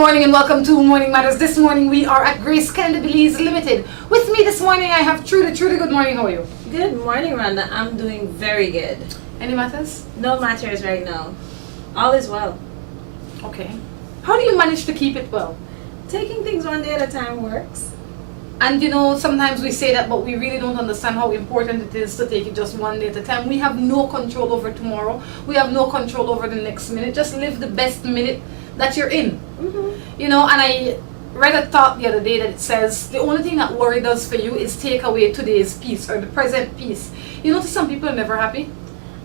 morning and welcome to Morning Matters. This morning we are at Grace Kennedy Belize Limited. With me this morning I have Trudy. Trudy, good morning. How are you? Good morning, Rhonda. I'm doing very good. Any matters? No matters right now. All is well. Okay. How do you manage to keep it well? Taking things one day at a time works. And you know, sometimes we say that, but we really don't understand how important it is to take it just one day at a time. We have no control over tomorrow. We have no control over the next minute. Just live the best minute that you're in. You know, and I read a thought the other day that it says the only thing that worry does for you is take away today's peace or the present peace. You notice some people are never happy?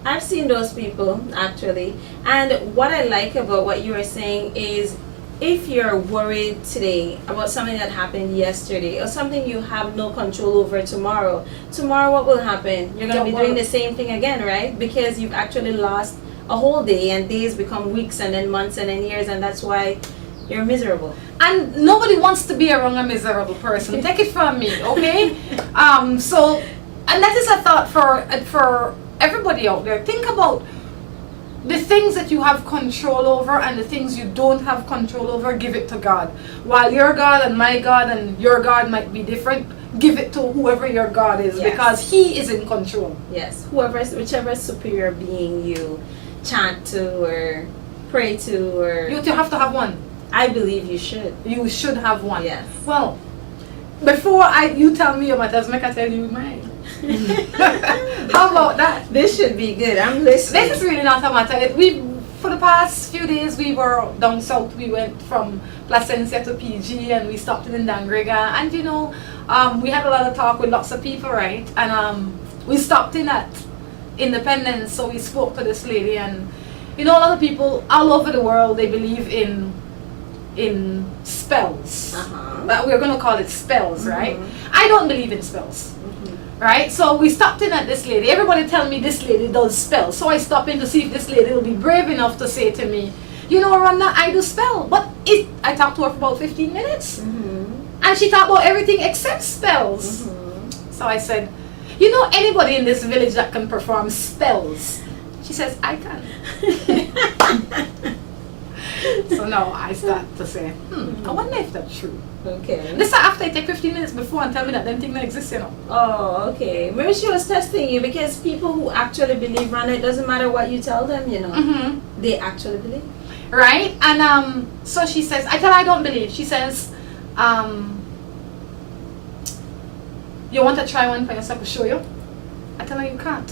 I've seen those people, actually. And what I like about what you are saying is if you're worried today about something that happened yesterday or something you have no control over tomorrow what will happen? You're going to be doing the same thing again, right? Because you've actually lost a whole day, and days become weeks and then months and then years, and that's why you're miserable. And nobody wants to be around a miserable person. Take it from me, okay? So, and that is a thought for everybody out there. Think about the things that you have control over and the things you don't have control over. Give it to God. While your God and my God and your God might be different, give it to whoever your God is, because He is in control. Yes, whichever superior being you chant to or pray to, or You have to have one. I believe you should. You should have one. Yes. Well, before you tell me your matters, make I tell you mine. How about that? This should be good. I'm listening. This is really not a matter. For the past few days we were down south. We went from Placencia to PG and we stopped in Dangriga, and you know, we had a lot of talk with lots of people, right? And we stopped in at Independence, so we spoke to this lady, and you know, a lot of people all over the world, they believe in spells. But we're going to call it spells, right? I don't believe in spells. Right? So we stopped in at this lady. Everybody tell me this lady does spells. So I stopped in to see if this lady will be brave enough to say to me, you know, Rhonda, I do spell. But I talked to her for about 15 minutes. And she talked about everything except spells. So I said, you know anybody in this village that can perform spells? She says, I can. So now I start to say, I wonder if that's true. Okay. This is after I take 15 minutes before and tell me that them thing that exists, you know. Oh, okay. Maybe she was testing you, because people who actually believe, Rhonda, it doesn't matter what you tell them, you know. They actually believe. Right? And so she says, I tell her I don't believe. She says, you want to try one for yourself to show you? I tell her you can't.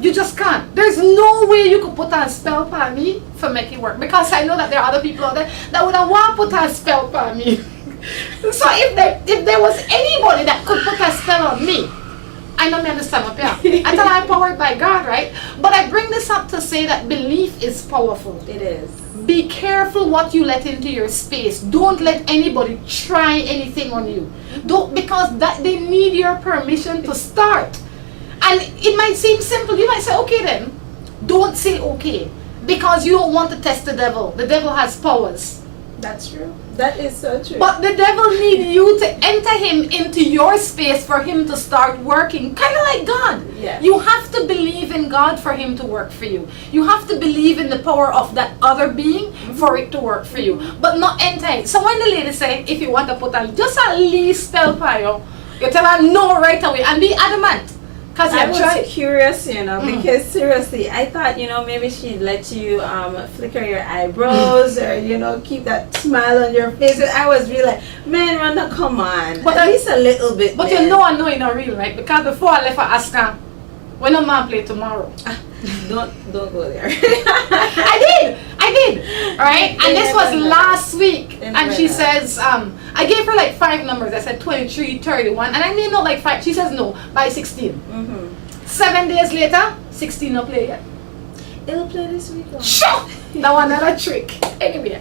You just can't. There's no way you could put a spell on me for make it work, because I know that there are other people out there that would have want to put a spell on me. So if there was anybody that could put a spell on me, I don't understand up here. I thought I'm powered by God, right? But I bring this up to say that belief is powerful. It is. Be careful what you let into your space. Don't let anybody try anything on you. Don't, because that they need your permission to start. And it might seem simple. You might say, okay then. Don't say okay, because you don't want to test the devil. The devil has powers. That's true. That is so true. But the devil needs you to enter him into your space for him to start working. Kind of like God. Yes. You have to believe in God for him to work for you. You have to believe in the power of that other being for it to work for you. But not enter it. So when the lady say, if you want to put on just a least spell fire, you tell her no right away and be adamant. Because I was curious, you know, because seriously, I thought, you know, maybe she'd let you flicker your eyebrows or, you know, keep that smile on your face. And I was really like, man, Rhonda, come on. But at least a little bit. But man. you know I know you're not real, right? Because before I left, I asked her, when am I play tomorrow? Don't go there. I did, right? And this was last week, and she says, I gave her like 5 numbers. I said 23, 31, and I may not like 5. She says no, by 16. 7 days later, 16 no play yet. It'll play this week. Sure! That one another trick. Anyway.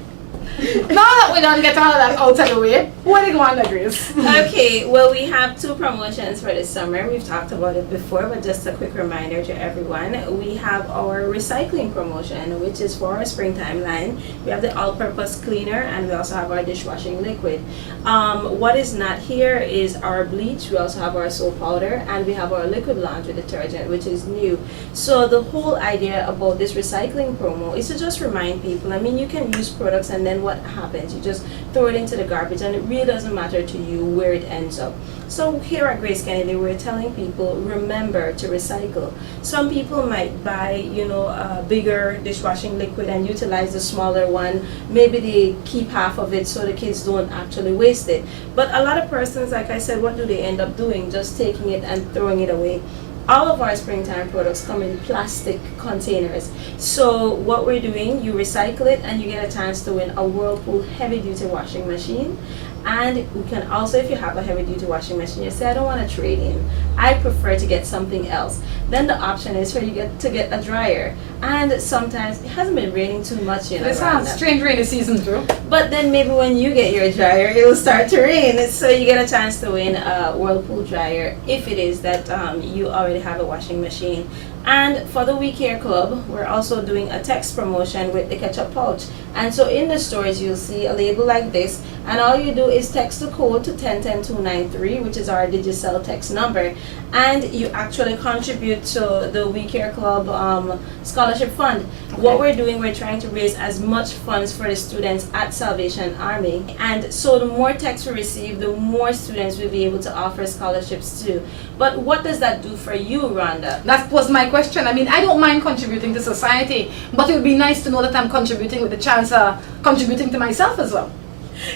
Now that we don't get all of that out of the way, what are you going to Grace? Okay, well, we have 2 promotions for this summer. We've talked about it before, but just a quick reminder to everyone. We have our recycling promotion, which is for our springtime line. We have the all-purpose cleaner, and we also have our dishwashing liquid. What is not here is our bleach. We also have our soap powder, and we have our liquid laundry detergent, which is new. So the whole idea about this recycling promo is to just remind people, I mean, you can use products and then what happens. You just throw it into the garbage, and it really doesn't matter to you where it ends up. So here at Grace Kennedy, we're telling people, remember to recycle. Some people might buy, a bigger dishwashing liquid and utilize the smaller one. Maybe they keep half of it so the kids don't actually waste it. But a lot of persons, like I said, what do they end up doing? Just taking it and throwing it away. All of our springtime products come in plastic containers. So what we're doing, you recycle it and you get a chance to win a Whirlpool heavy duty washing machine. And you can also, if you have a heavy duty washing machine, you say, I don't want to trade in, I prefer to get something else. Then the option is for you to get a dryer. And sometimes it hasn't been raining too much, This sounds strange rainy season through. But then maybe when you get your dryer, it will start to rain. So you get a chance to win a Whirlpool dryer if it is that you already have a washing machine. And for the We Care Club, we're also doing a text promotion with the ketchup pouch. And so in the stores, you'll see a label like this, and all you do is text the code to 110293, which is our Digicel text number, and you actually contribute to the We Care Club scholarship fund. Okay. What we're doing, we're trying to raise as much funds for the students at Salvation Army, and so the more texts we receive, the more students we'll be able to offer scholarships to. But what does that do for you, Rhonda? That was my question. I mean, I don't mind contributing to society, but it would be nice to know that I'm contributing with the chance of contributing to myself as well.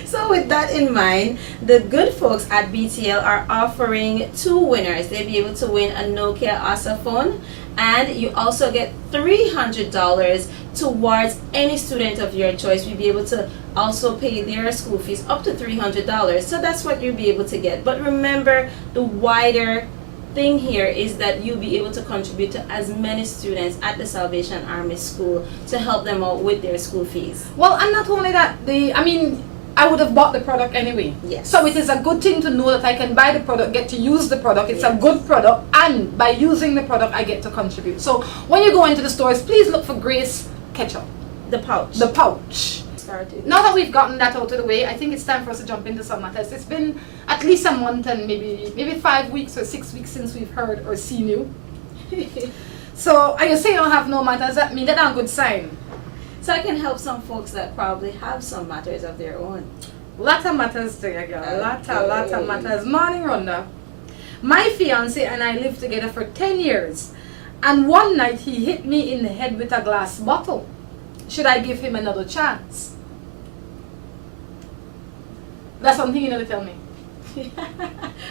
So with that in mind, the good folks at BTL are offering 2 winners. They'll be able to win a Nokia Asa phone, and you also get $300 towards any student of your choice. We'll be able to also pay their school fees up to $300. So that's what you'll be able to get. But remember, the wider thing here is that you'll be able to contribute to as many students at the Salvation Army School to help them out with their school fees. Well, and not only that, I would have bought the product anyway. Yes. So it is a good thing to know that I can buy the product, get to use the product. It's Yes. a good product, and by using the product, I get to contribute. So when you go into the stores, please look for Grace Ketchup. The pouch. The pouch. Started. Now that we've gotten that out of the way, I think it's time for us to jump into some matters. It's been at least a month and maybe 5 weeks or 6 weeks since we've heard or seen you. So are you saying you don't have no matters? That mean that's not a good sign. So I can help some folks that probably have some matters of their own. Lot of matters to you, girl. Okay. Lot of matters. Morning, Rhonda. My fiance and I lived together for 10 years. And one night he hit me in the head with a glass bottle. Should I give him another chance? That's something you never tell me.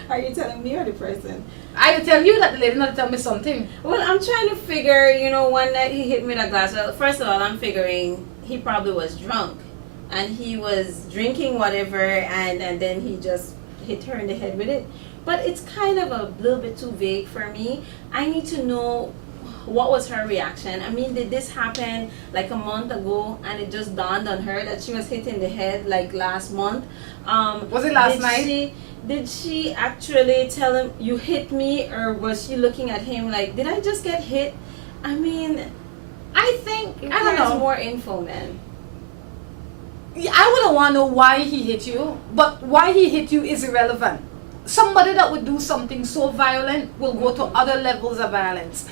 Are you telling me or the person? I will tell you that the lady not tell me something. Well, I'm trying to figure, one night he hit me with a glass. Well, first of all, I'm figuring he probably was drunk. And he was drinking whatever, and then he just hit her in the head with it. But it's kind of a little bit too vague for me. I need to know what was her reaction. I mean, did this happen like a month ago and it just dawned on her that she was hit in the head like last month? Was it last night? Did she actually tell him, you hit me? Or was she looking at him like, did I just get hit? I mean, I think, I don't there's know. more info, man. I wouldn't want to know why he hit you, but why he hit you is irrelevant. Somebody that would do something so violent will go to other levels of violence.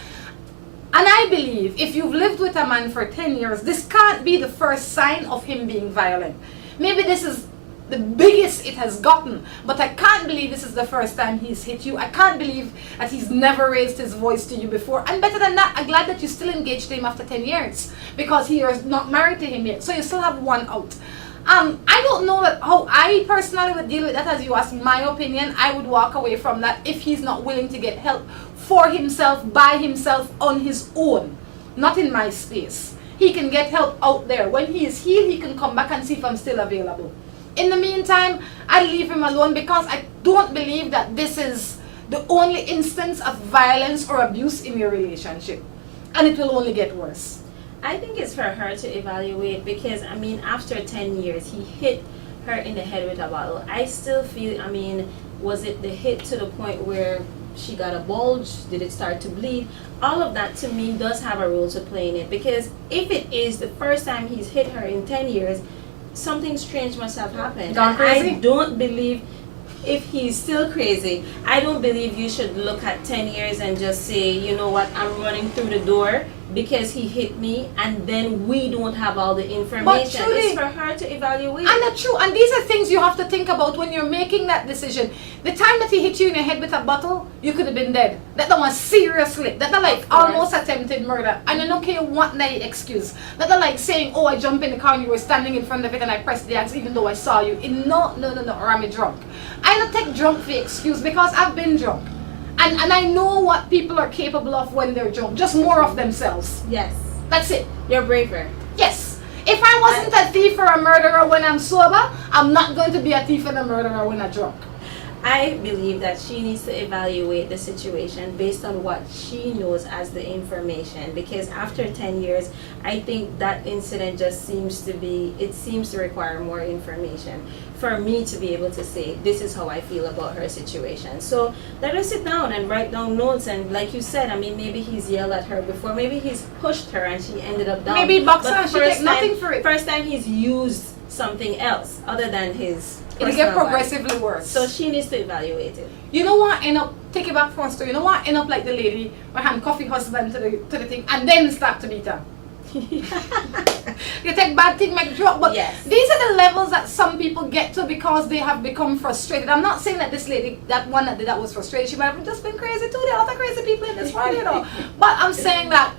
And I believe if you've lived with a man for 10 years, this can't be the first sign of him being violent. Maybe this is the biggest it has gotten, but I can't believe this is the first time he's hit you. I can't believe that he's never raised his voice to you before. And better than that, I'm glad that you still engaged him after 10 years because he is not married to him yet. So you still have one out. I don't know that how I personally would deal with that. As you ask my opinion, I would walk away from that if he's not willing to get help for himself, by himself, on his own, not in my space. He can get help out there. When he is healed, he can come back and see if I'm still available. In the meantime, I leave him alone because I don't believe that this is the only instance of violence or abuse in your relationship. And it will only get worse. I think it's for her to evaluate because, I mean, after 10 years, he hit her in the head with a bottle. I still feel, I mean, was it the hit to the point where she got a bulge? Did it start to bleed? All of that to me does have a role to play in it because if it is the first time he's hit her in 10 years, something strange must have happened. Gone crazy? I don't believe, if he's still crazy, I don't believe you should look at 10 years and just say, you know what, I'm running through the door because he hit me, and then we don't have all the information. truly, it's for her to evaluate. And that's true. And these are things you have to think about when you're making that decision. The time that he hit you in your head with a bottle, you could have been dead. That was seriously. That like almost attempted murder. And I don't care what that excuse. That like saying, oh, I jumped in the car and you were standing in front of it and I pressed the axe even though I saw you. No, or I'm drunk. I don't take drunk for excuse because I've been drunk. And I know what people are capable of when they're drunk. Just more of themselves. Yes. That's it. You're braver. Yes. If I wasn't a thief or a murderer when I'm sober, I'm not going to be a thief and a murderer when I'm drunk. I believe that she needs to evaluate the situation based on what she knows as the information, because after 10 years, I think that incident just seems to require more information for me to be able to say, this is how I feel about her situation. So let her sit down and write down notes, and like you said, I mean, maybe he's yelled at her before, maybe he's pushed her and she ended up down. Maybe boxed her and she take nothing for it. First time he's used something else other than his It'll get progressively worse. So she needs to evaluate it. You know what? End up take it back for a story. You know what? End up like the lady who handcuff her husband to the thing and then start to beat her. You take bad thing, make drop, but yes. These are the levels that some people get to because they have become frustrated. I'm not saying that this lady, that one that did that was frustrated. She might have just been crazy too. There are other crazy people in this world, you know. But I'm saying that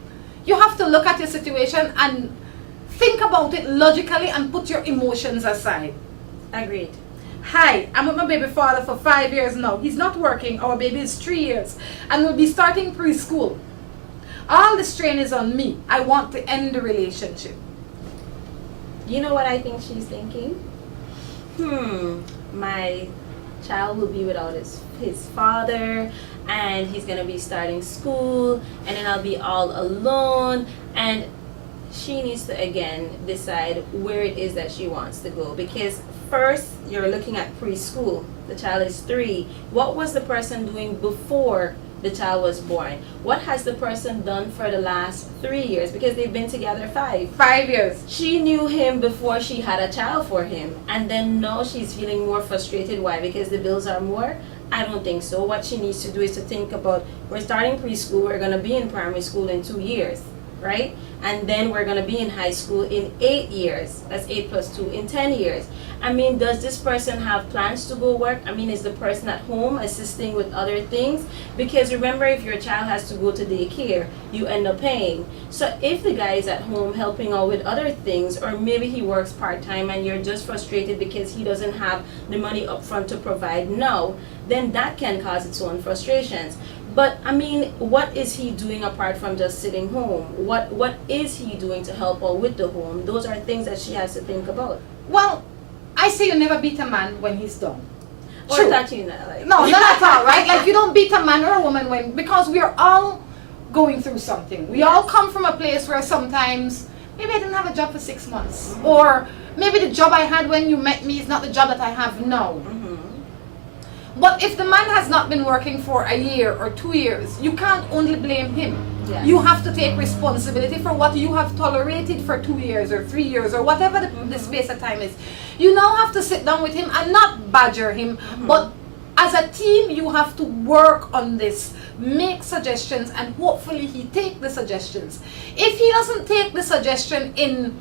you have to look at your situation and think about it logically and put your emotions aside. Agreed. Hi, I'm with my baby father for 5 years now. He's not working. Our baby is 3 years and will be starting preschool. All the strain is on me. I want to end the relationship. You know what I think she's thinking? My child will be without his father, and he's going to be starting school, and then I'll be all alone, and she needs to again decide where it is that she wants to go, because first you're looking at preschool. The child is 3. What was the person doing before the child was born? What has the person done for the last 3 years? Because they've been together 5 years. She knew him before she had a child for him, and then now she's feeling more frustrated. Why? Because the bills are more? I don't think so. What she needs to do is to think about, we're starting preschool, we're going to be in primary school in 2 years, right? And then we're going to be in high school in 8 years. That's 8 plus 2 in 10 years. I mean, does this person have plans to go work? I mean, is the person at home assisting with other things? Because remember, if your child has to go to daycare, you end up paying. So if the guy is at home helping out with other things, or maybe he works part-time and you're just frustrated because he doesn't have the money up front to provide now, then that can cause its own frustrations. But I mean, what is he doing apart from just sitting home? What is he doing to help out with the home? Those are things that she has to think about. Well, I say you never beat a man when he's done. Or True. that you know, like. No, not at all, right? Like you don't beat a man or a woman because we are all going through something. We all come from a place where sometimes maybe I didn't have a job for 6 months, or maybe the job I had when you met me is not the job that I have now. But if the man has not been working for a year or 2 years, you can't only blame him. Yes. You have to take responsibility for what you have tolerated for 2 years or 3 years or whatever the space of time is. You now have to sit down with him and not badger him, but as a team, you have to work on this, make suggestions, and hopefully he take the suggestions. If he doesn't take the suggestion in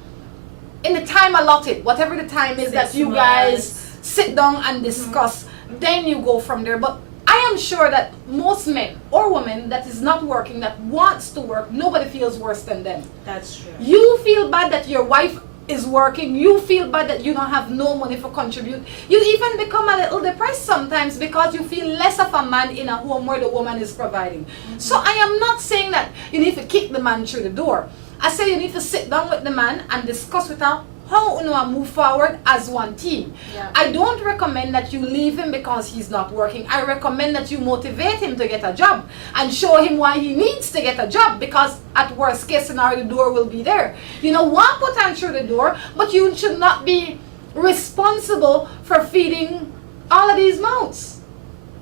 the time allotted, whatever the time is that you guys sit down and discuss, then you go from there. But I am sure that most men or women that is not working, that wants to work, nobody feels worse than them. That's true. You feel bad that your wife is working. You feel bad that you don't have no money for contribute. You even become a little depressed sometimes because you feel less of a man in a home where the woman is providing. So I am not saying that you need to kick the man through the door. I say you need to sit down with the man and discuss with her how you know move forward as one team. Yeah. I don't recommend that you leave him because he's not working. I recommend that you motivate him to get a job and show him why he needs to get a job, because at worst case scenario the door will be there. You know, one put him through the door, but you should not be responsible for feeding all of these mouths.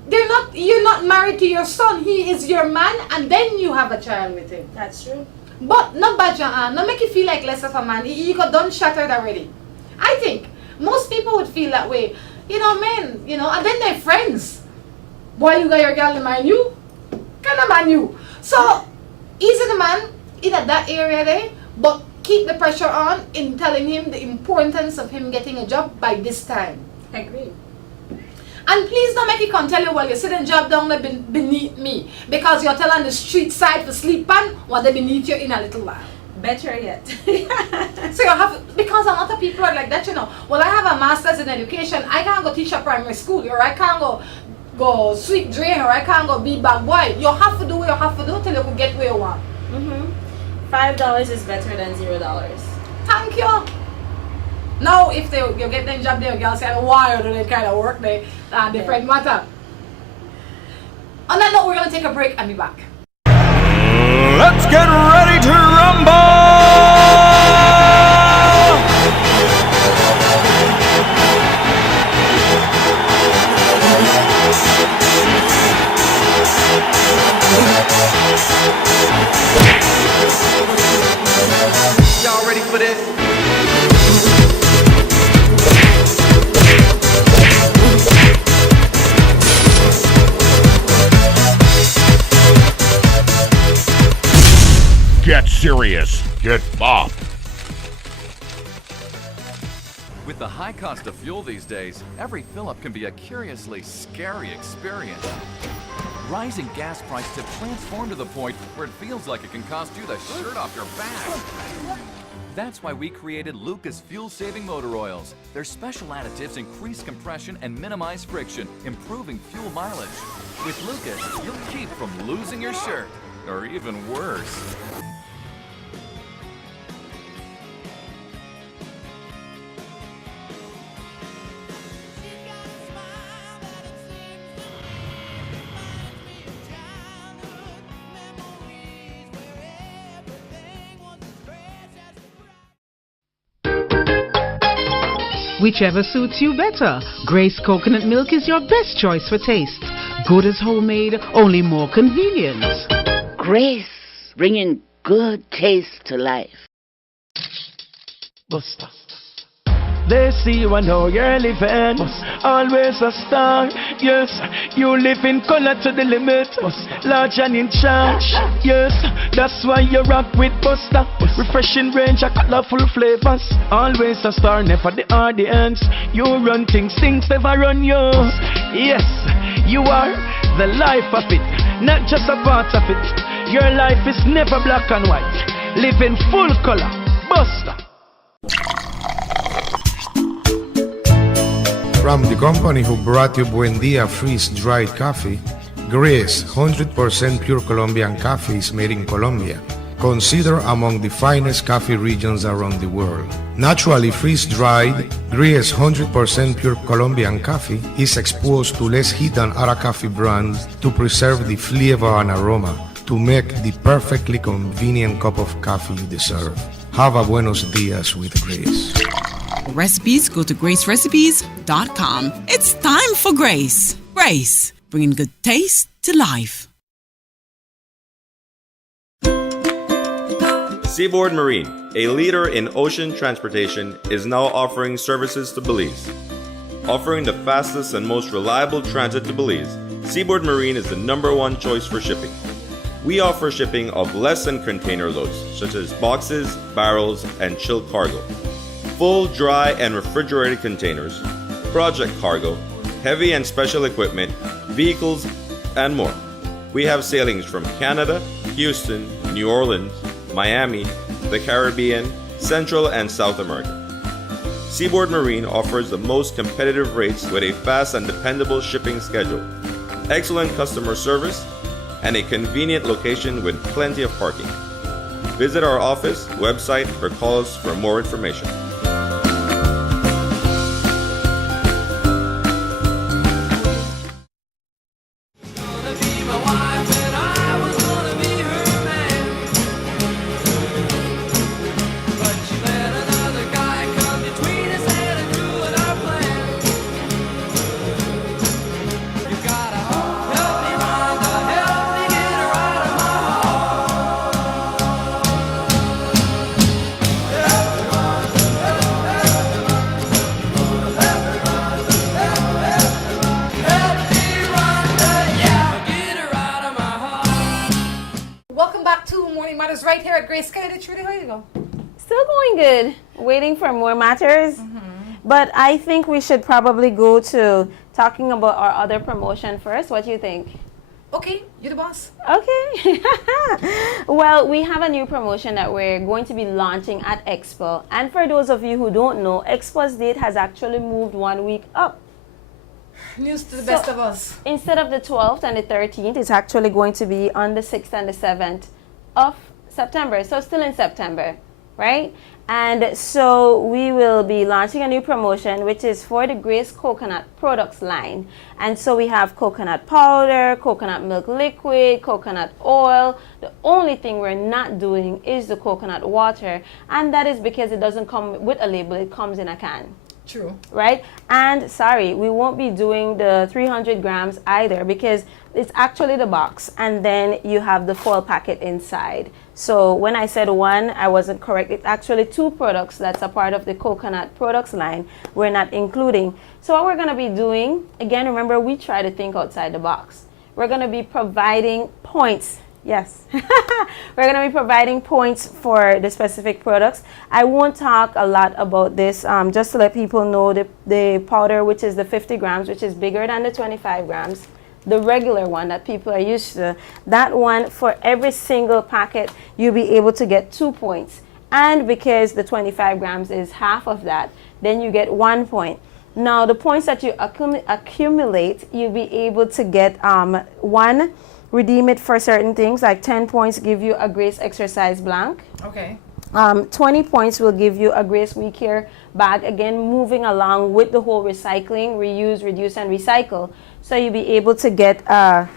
You're not married to your son. He is your man, and then you have a child with him. That's true. But not badger, not make you feel like less of a man. You got done shattered already. I think most people would feel that way. You know, men, you know, and then they're friends. Boy, you got your girl to mind you? Can I mind you? So, he's the man. in at that area there, but keep the pressure on in telling him the importance of him getting a job by this time. Agreed. And please don't make it come tell you, well, you're sitting job down there beneath me, because you're telling the street side for sleep on what they beneath you in a little while. Better yet. So you have, because a lot of people are like that, you know. Well, I have a master's in education. I can't go teach a primary school, or I can't go sweep drain, or I can't go be bad boy. You have to do what you have to do till you can get where you want. $5 is better than $0. Thank you. Now, if you get them job there, girls say, why do they kind of work there? Different matter. On that note, we're going to take a break and be back. Let's get ready to rumble! Y'all ready for this? Get serious. Get bopped. With the high cost of fuel these days, every fill-up can be a curiously scary experience. Rising gas prices have transformed to the point where it feels like it can cost you the shirt off your back. That's why we created Lucas fuel-saving motor oils. Their special additives increase compression and minimize friction, improving fuel mileage. With Lucas, you'll keep from losing your shirt, or even worse. Whichever suits you better. Grace coconut milk is your best choice for taste. Good as homemade, only more convenient. Grace, bringing good taste to life. Buster. They see you and know you're living. Always a star. Yes, you live in color to the limit. Large and in charge. Yes, that's why you rock with Buster. Refreshing range of colorful flavors. Always a star, never the audience. You run things never run you. Yes, you are the life of it, not just a part of it. Your life is never black and white. Live in full color. Buster. From the company who brought you Buendia freeze-dried coffee, Grace 100% pure Colombian coffee is made in Colombia, considered among the finest coffee regions around the world. Naturally freeze-dried, Grace 100% pure Colombian coffee is exposed to less heat than other coffee brands to preserve the flavor and aroma to make the perfectly convenient cup of coffee you deserve. Have a buenos dias with Grace. Recipes, go to gracerecipes.com. It's time for Grace. Grace, bringing good taste to life. Seaboard Marine, a leader in ocean transportation, is now offering services to Belize. Offering the fastest and most reliable transit to Belize, Seaboard Marine is the #1 choice for shipping. We offer shipping of less than container loads, such as boxes, barrels, and chilled cargo. Full, dry, and refrigerated containers, project cargo, heavy and special equipment, vehicles, and more. We have sailings from Canada, Houston, New Orleans, Miami, the Caribbean, Central and South America. Seaboard Marine offers the most competitive rates with a fast and dependable shipping schedule, excellent customer service, and a convenient location with plenty of parking. Visit our office, website, or call us for more information. waiting for more matters. But I think we should probably go to talking about our other promotion first. What do you think? Okay, you're the boss. Okay. Well, we have a new promotion that we're going to be launching at Expo. And for those of you who don't know, Expo's date has actually moved 1 week up. News to the best of us. Instead of the 12th and the 13th, it's actually going to be on the 6th and the 7th of September. So still in September, right? And so we will be launching a new promotion, which is for the Grace Coconut Products line. And so we have coconut powder, coconut milk liquid, coconut oil. The only thing we're not doing is the coconut water. And that is because it doesn't come with a label, it comes in a can. True. Right? And sorry, we won't be doing the 300 grams either because it's actually the box and then you have the foil packet inside. So when I said one, I wasn't correct. It's actually 2 products that's a part of the coconut products line we're not including. So what we're going to be doing, again, remember, we try to think outside the box. We're going to be providing points. Yes. We're going to be providing points for the specific products. I won't talk a lot about this, just to let people know the powder, which is the 50 grams, which is bigger than the 25 grams. The regular one that people are used to, that one, for every single packet, you'll be able to get 2 points. And because the 25 grams is half of that, then you get 1 point. Now, the points that you accumulate, you'll be able to get one, redeem it for certain things, like 10 points give you a Grace Exercise Blank. Okay. 20 points will give you a Grace We Care bag, again, moving along with the whole recycling, reuse, reduce, and recycle. So you'll be able to get a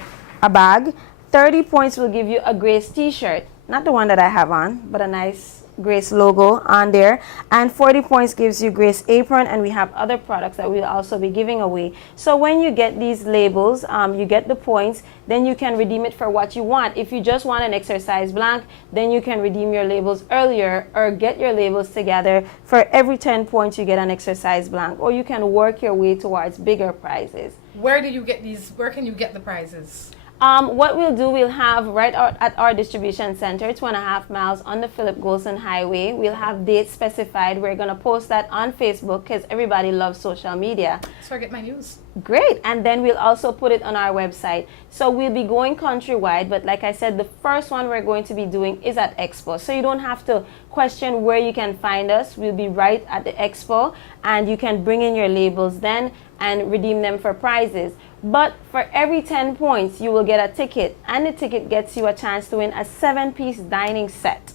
bag. 30 points will give you a Grace t-shirt. Not the one that I have on, but a nice Grace logo on there. And 40 points gives you Grace apron, and we have other products that we'll also be giving away. So when you get these labels, you get the points, then you can redeem it for what you want. If you just want an exercise blank, then you can redeem your labels earlier or get your labels together. For every 10 points, you get an exercise blank, or you can work your way towards bigger prizes. Where do you get these? Where can you get the prizes? What we'll do, we'll have right out at our distribution center, 2.5 miles on the Philip Golson Highway. We'll have dates specified. We're going to post that on Facebook because everybody loves social media. So I get my news. Great. And then we'll also put it on our website. So we'll be going countrywide, but like I said, the first one we're going to be doing is at Expo. So you don't have to question where you can find us. We'll be right at the Expo, and you can bring in your labels then and redeem them for prizes. But for every 10 points, you will get a ticket, and the ticket gets you a chance to win a 7-piece dining set,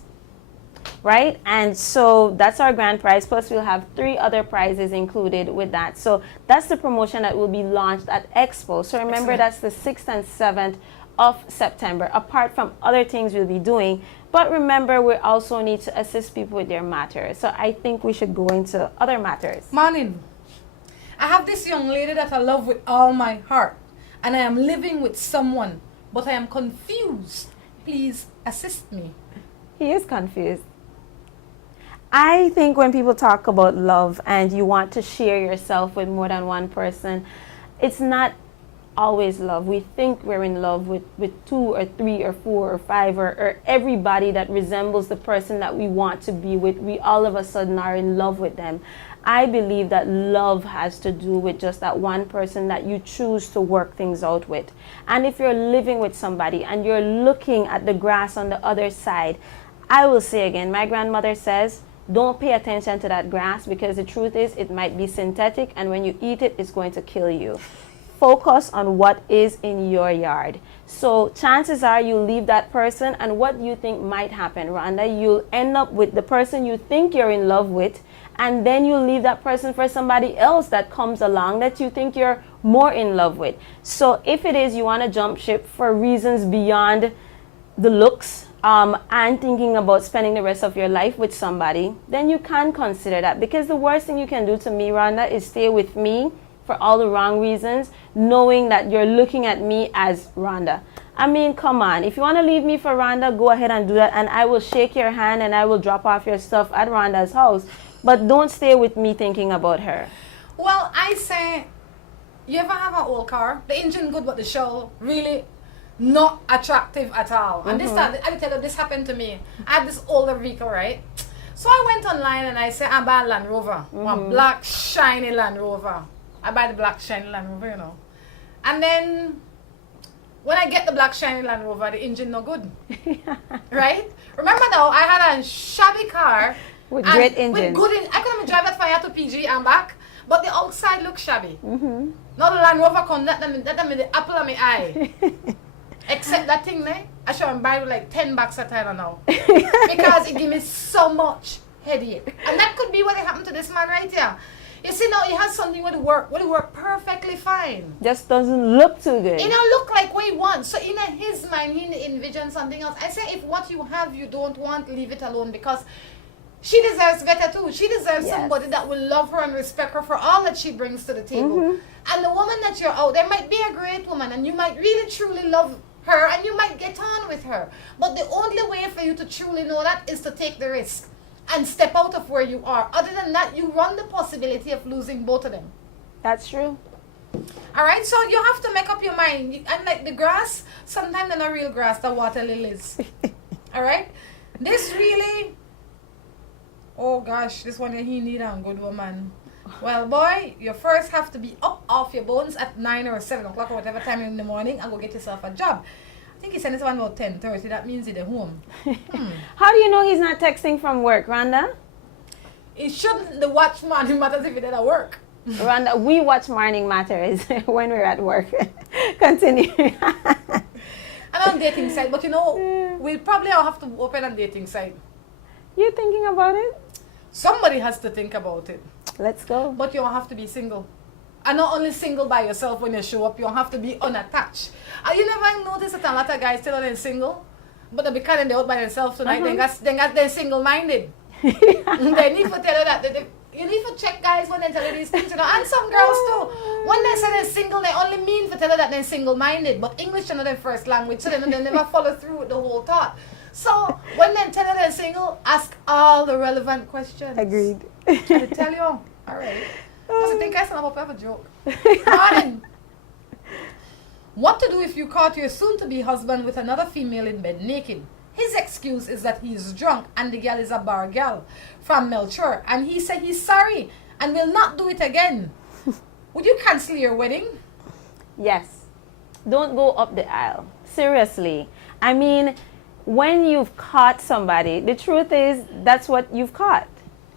right? And so that's our grand prize, plus we'll have 3 other prizes included with that. So that's the promotion that will be launched at Expo. So remember, that's the 6th and 7th of September, apart from other things we'll be doing. But remember, we also need to assist people with their matters. So I think we should go into other matters. Morning. I have this young lady that I love with all my heart, and I am living with someone, but I am confused. Please assist me. He is confused. I think when people talk about love and you want to share yourself with more than one person, it's not always love. We think we're in love with 2 or 3 or 4 or 5 or everybody that resembles the person that we want to be with. We all of a sudden are in love with them. I believe that love has to do with just that one person that you choose to work things out with. And if you're living with somebody and you're looking at the grass on the other side, I will say again, my grandmother says, don't pay attention to that grass, because the truth is it might be synthetic, and when you eat it, it's going to kill you. Focus on what is in your yard. So chances are you leave that person, and what do you think might happen, Rhonda? You'll end up with the person you think you're in love with, and then you leave that person for somebody else that comes along that you think you're more in love with. So if it is you want to jump ship for reasons beyond the looks, and thinking about spending the rest of your life with somebody, then you can consider that. Because the worst thing you can do to me, Rhonda, is stay with me for all the wrong reasons, knowing that you're looking at me as Rhonda. I mean, come on. If you want to leave me for Rhonda, go ahead and do that, and I will shake your hand and I will drop off your stuff at Rhonda's house. But don't stay with me thinking about her. Well, I say, you ever have an old car? The engine good, but the shell really not attractive at all. And this time, I tell you, this happened to me. I had this older vehicle, right? So I went online and I said, I buy a Land Rover. One black, shiny Land Rover. I buy the black, shiny Land Rover, you know. And then, when I get the black, shiny Land Rover, the engine no good. Right? Remember now, I had a shabby car. With great engine. I couldn't drive that fire to PG and back, but the outside looked shabby. Now the Land Rover come, that the apple of my eye. Except that thing there, I should buy like 10 bucks a time now. Because it gives me so much headache. And that could be what happened to this man right here. You see now, he has something with work perfectly fine. Just doesn't look too good. It don't look like what he wants. So in his mind, he envisions something else. I say if what you have you don't want, leave it alone, because she deserves better too. She deserves somebody that will love her and respect her for all that she brings to the table. And the woman that you're out, there might be a great woman and you might really truly love her and you might get on with her. But the only way for you to truly know that is to take the risk and step out of where you are. Other than that, you run the possibility of losing both of them. That's true. Alright, so you have to make up your mind. And like the grass, sometimes they're not real grass, they're water lilies. Alright? This really, oh gosh, this one he need a good woman. Well, boy, you first have to be up off your bones at 9 or 7 o'clock or whatever time in the morning and go get yourself a job. I think he said it's around about 10:30. That means he's at home. How do you know he's not texting from work, Rhonda? It shouldn't the watch Morning Matters if he did at work. Rhonda, we watch Morning Matters when we're at work. Continue. And on dating site, but you know, we'll probably all have to open a dating site. You thinking about it? Somebody has to think about it. Let's go. But you don't have to be single. And not only single by yourself when you show up, you don't have to be unattached. You never notice that a lot of guys still are single, but they be kind of out by themselves tonight. They're single-minded. They need to tell you that. You need to check guys when they tell you these things, you know. And some girls too. When they say they're single, they only mean to tell you that they're single-minded. But English is not their first language, so they never follow through with the whole thought. So when they tell you they're single, ask all the relevant questions. Agreed. I tell you. All right. I think I sound like a joke. Morning. What to do if you caught your soon-to-be husband with another female in bed naked? His excuse is that he's drunk and the girl is a bar girl from Melchor, and he said he's sorry and will not do it again. Would you cancel your wedding? Yes. Don't go up the aisle. Seriously. I mean, when you've caught somebody, the truth is that's what you've caught.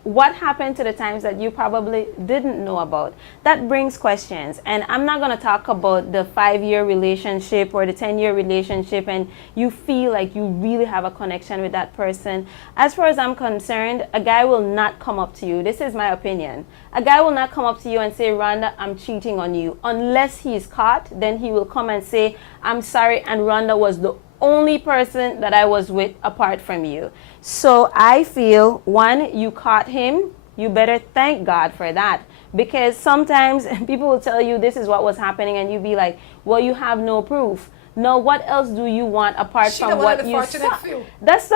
What happened to the times that you probably didn't know about? That brings questions. And I'm not going to talk about the 5-year relationship or the 10-year relationship and you feel like you really have a connection with that person. As far as I'm concerned, a guy will not come up to you. This is my opinion. A guy will not come up to you and say, Rhonda, I'm cheating on you. Unless he's caught, then he will come and say, I'm sorry, and Rhonda was the only person that I was with apart from you. So I feel, one, you caught him, you better thank God for that. Because sometimes people will tell you this is what was happening and you be like, well, you have no proof. No, what else do you want apart from what you saw? That's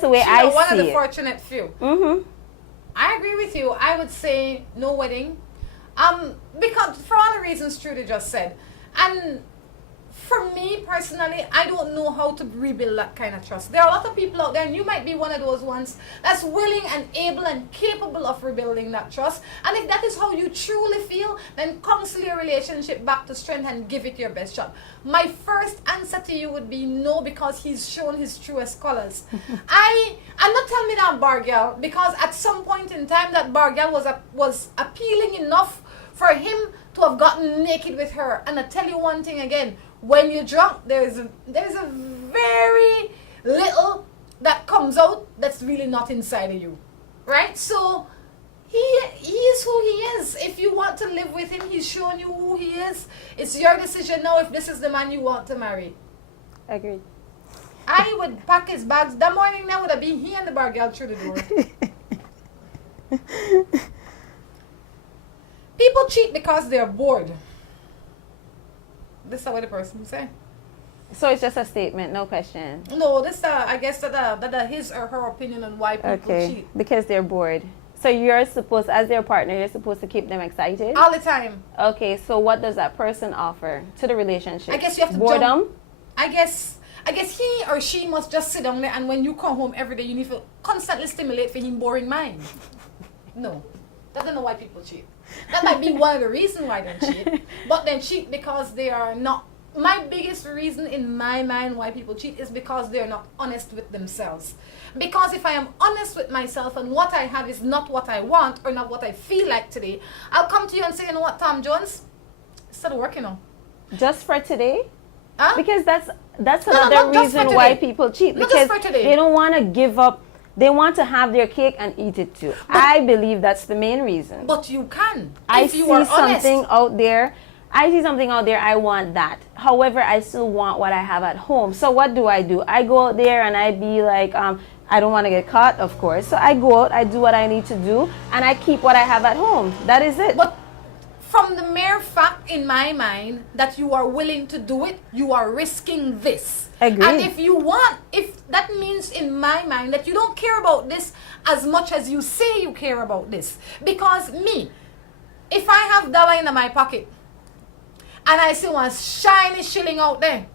the way I see it. One of the fortunate few. I agree with you. I would say no wedding. Because for all the reasons Trudy just said. And for me personally, I don't know how to rebuild that kind of trust. There are a lot of people out there, and you might be one of those ones that's willing and able and capable of rebuilding that trust. And if that is how you truly feel, then counsel your relationship back to strength and give it your best shot. My first answer to you would be no, because he's shown his truest colors. I'm not telling me that bar girl, because at some point in time that bar girl was appealing enough for him to have gotten naked with her. And I tell you one thing again, when you're drunk, there's a very little that comes out that's really not inside of you, right? So he is who he is. If you want to live with him, he's showing you who he is. It's your decision now if this is the man you want to marry. Agreed. I would pack his bags. That morning now would have been he and the bar girl through the door. People cheat because they're bored. This is what the person say. So it's just a statement, no question. No, this I guess that his or her opinion on why people cheat. Because they're bored. So you're supposed, as their partner, you're supposed to keep them excited? All the time. Okay, so what does that person offer to the relationship? I guess you have to boredom? I guess I guess he or she must just sit down there, and when you come home every day, you need to constantly stimulate for him boring mind. No. I don't know why people cheat. That might be one of the reasons why they cheat. But they cheat because they are not. My biggest reason in my mind why people cheat is because they're not honest with themselves. Because if I am honest with myself and what I have is not what I want or not what I feel like today, I'll come to you and say, you know what, Tom Jones, instead of working on. Just for today? Huh? Because that's another reason why people cheat. Not because just for today. They don't want to give up. They want to have their cake and eat it too. I believe that's the main reason. But you can. I see something out there. I want that. However, I still want what I have at home. So what do? I go out there and I be like, I don't want to get caught, of course. So I go out, I do what I need to do, and I keep what I have at home. That is it. But from the mere fact in my mind that you are willing to do it, you are risking this. Agreed. And if that means in my mind that you don't care about this as much as you say you care about this. Because me, if I have dollar in my pocket and I see one shiny shilling out there,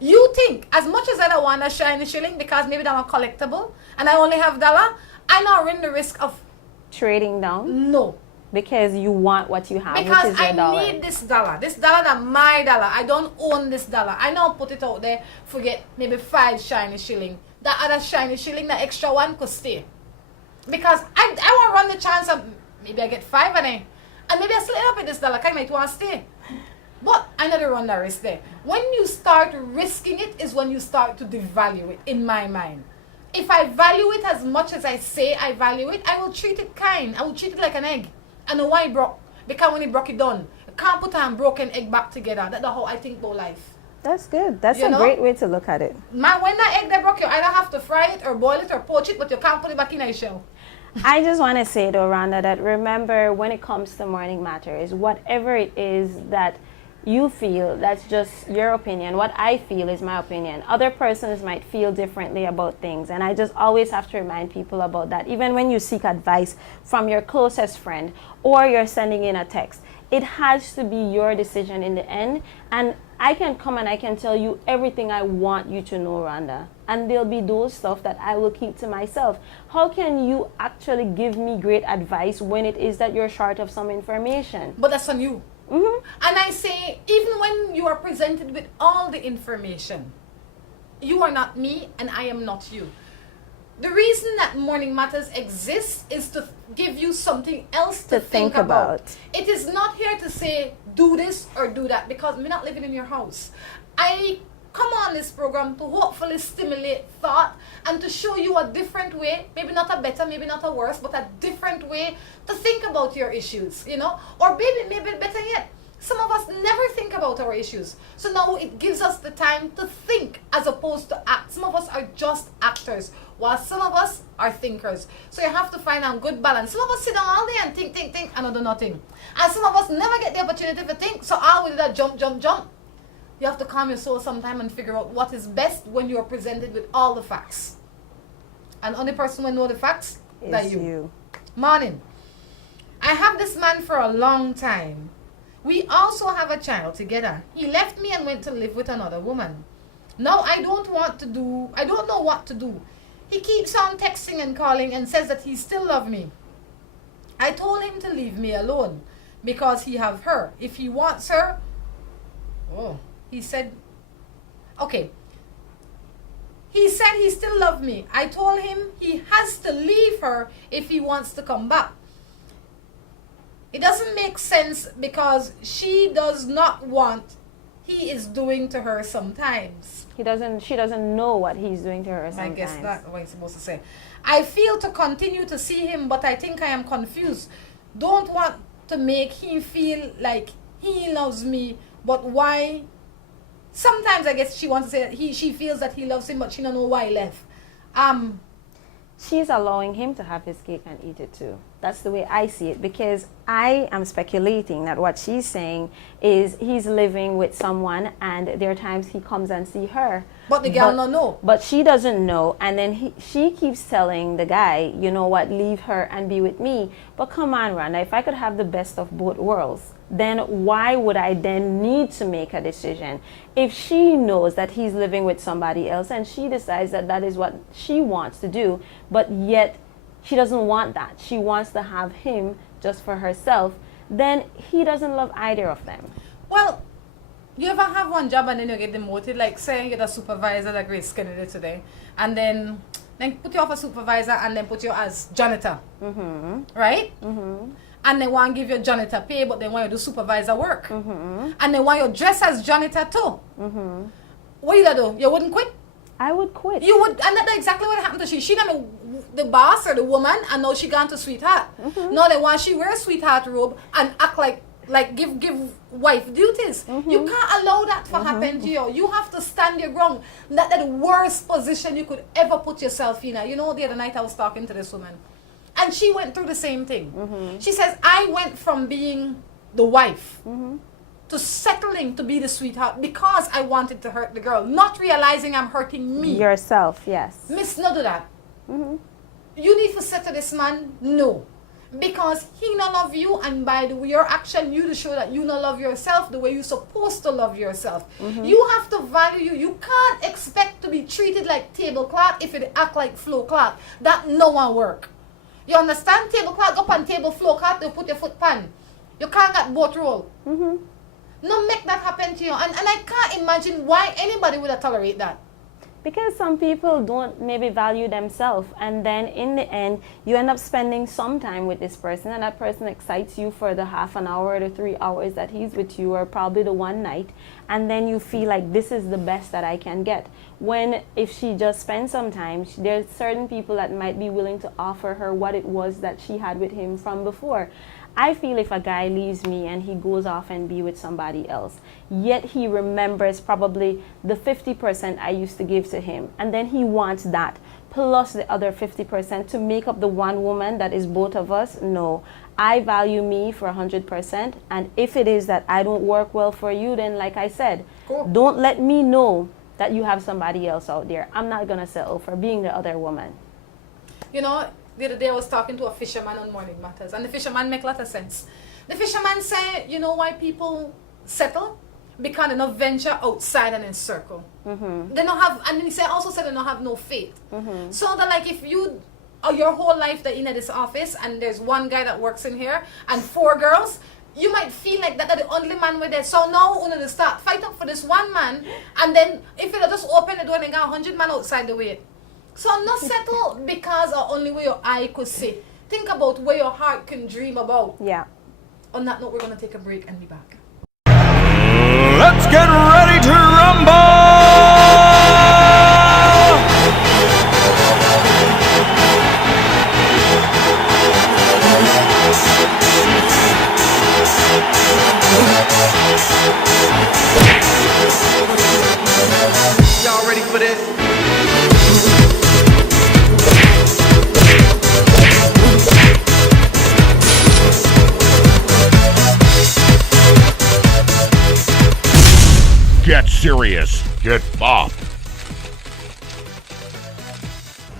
you think as much as I don't want a shiny shilling because maybe they're not collectible and I only have dollar, I now run the risk of trading down? No. Because you want what you have, because which is your dollar. I need this dollar. This dollar is my dollar. I don't own this dollar. I now put it out there, forget maybe 5 shiny shilling. That other shiny shilling, the extra one could stay. Because I want to run the chance of maybe I get 5 of them. And maybe I still end up with this dollar. I might want to stay. But I know the run that risk there. When you start risking it is when you start to devalue it, in my mind. If I value it as much as I say I value it, I will treat it kind. I will treat it like an egg. I know why it broke. Because when it broke, it done. You can't put a broken egg back together. That's how I think about life. That's good. That's a great way to look at it. When that egg that broke, you either have to fry it or boil it or poach it, but you can't put it back in a shell. I just want to say though, Rhonda, that remember when it comes to Morning Matters, whatever it is that you feel, that's just your opinion. What I feel is my opinion. Other persons might feel differently about things, and I just always have to remind people about that. Even when you seek advice from your closest friend or you're sending in a text, it has to be your decision in the end. And I can come and I can tell you everything I want you to know, Rhonda, and there'll be those stuff that I will keep to myself. How can you actually give me great advice when it is that you're short of some information? But that's on you. Mm-hmm. And I say, even when you are presented with all the information, you are not me and I am not you. The reason that Morning Matters exists is to give you something else to think about. It is not here to say, do this or do that, because we're not living in your house. I come on this program to hopefully stimulate thought and to show you a different way, maybe not a better, maybe not a worse, but a different way to think about your issues, or maybe better yet, some of us never think about our issues. So now it gives us the time to think as opposed to act. Some of us are just actors, while some of us are thinkers. So you have to find a good balance. Some of us sit down all day and think, and do nothing. And some of us never get the opportunity to think, so all we do that jump. You have to calm your soul sometime and figure out what is best when you are presented with all the facts. And only person who know the facts is you. Morning. I have this man for a long time. We also have a child together. He left me and went to live with another woman. Now I don't know what to do. He keeps on texting and calling and says that he still loves me. I told him to leave me alone because he have her. If he wants her, he said he still loves me. I told him he has to leave her if he wants to come back. It doesn't make sense because she does not want he is doing to her sometimes. She doesn't know what he's doing to her sometimes. I guess that's what I'm supposed to say. I feel to continue to see him, but I think I am confused. Don't want to make him feel like he loves me, but why? Sometimes I guess she wants to say that she feels that he loves him, but she don't know why he left. She's allowing him to have his cake and eat it too. That's the way I see it, because I am speculating that what she's saying is he's living with someone and there are times he comes and see her. But the girl don't know. But she doesn't know, and then she keeps telling the guy, you know what, leave her and be with me. But come on, Rhonda, if I could have the best of both worlds, then why would I then need to make a decision? If she knows that he's living with somebody else and she decides that that is what she wants to do, but yet she doesn't want that, she wants to have him just for herself, then he doesn't love either of them. Well, you ever have one job and then you get demoted? Like, say you're the supervisor that Grace Kennedy today, and then put you off a supervisor and then put you as janitor, right? And they want to give you janitor pay, but they want you to do supervisor work. And they want you dress as janitor too. What you gonna do? You wouldn't quit? I would quit. You would, and that's exactly what happened to she. She not the boss or the woman, and now she gone to sweetheart. Now they want she wear a sweetheart robe and act like give wife duties. You can't allow that to happen to you. You have to stand your ground. That's the worst position you could ever put yourself in. You know, the other night I was talking to this woman, and she went through the same thing. She says, I went from being the wife to settling to be the sweetheart because I wanted to hurt the girl, not realizing I'm hurting me. Yourself, yes. Miss, not do that. You need to say to this man, no. Because he not love you, and by your action, you to show that you not love yourself the way you're supposed to love yourself. You have to value you. You can't expect to be treated like tablecloth if you act like floor cloth. That no one work. You understand? Tablecloth up on table, floor cloth, you put your foot pan. You can't get both roll. No make that happen to you. And I can't imagine why anybody would tolerate that. Because some people don't maybe value themselves, and then in the end you end up spending some time with this person, and that person excites you for the half an hour or the 3 hours that he's with you, or probably the one night, and then you feel like this is the best that I can get. When if she just spends some time, there's certain people that might be willing to offer her what it was that she had with him from before. I feel if a guy leaves me and he goes off and be with somebody else, yet he remembers probably the 50% I used to give to him, and then he wants that plus the other 50% to make up the one woman that is both of us. No, I value me for 100%, and if it is that I don't work well for you, then like I said, don't let me know that you have somebody else out there. I'm not gonna settle for being the other woman. You know, the other day I was talking to a fisherman on Morning Matters, and the fisherman make a lot of sense. The fisherman said, you know why people settle? Because they don't venture outside and encircle. They don't have, and he said, also said they don't have no faith. So that like if you, your whole life that in this office, and there's one guy that works in here, and 4 girls, you might feel like that the only man with it. So now you to start fight up for this one man, and then if you just open the door and got 100 men outside the way. So not settle because of only where your eye could see. Think about where your heart can dream about. Yeah. On that note, we're going to take a break and be back. Let's get ready to rumble! Y'all ready for this? Get serious. Get bopped.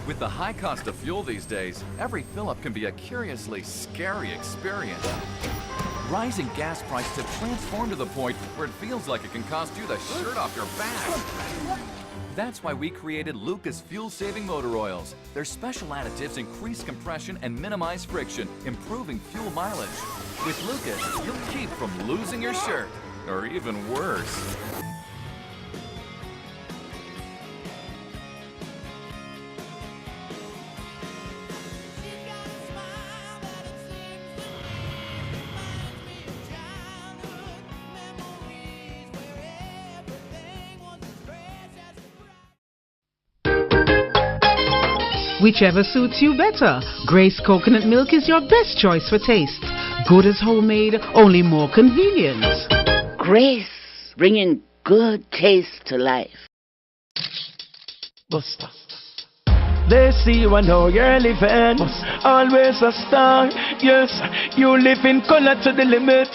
With the high cost of fuel these days, every fill-up can be a curiously scary experience. Rising gas prices have transformed to the point where it feels like it can cost you the shirt off your back. That's why we created Lucas fuel-saving motor oils. Their special additives increase compression and minimize friction, improving fuel mileage. With Lucas, you'll keep from losing your shirt, or even worse. Whichever suits you better. Grace coconut milk is your best choice for taste. Good as homemade, only more convenient. Grace, bringing good taste to life. Buster. They see you and how you're living. Always a star. Yes, you live in color to the limit.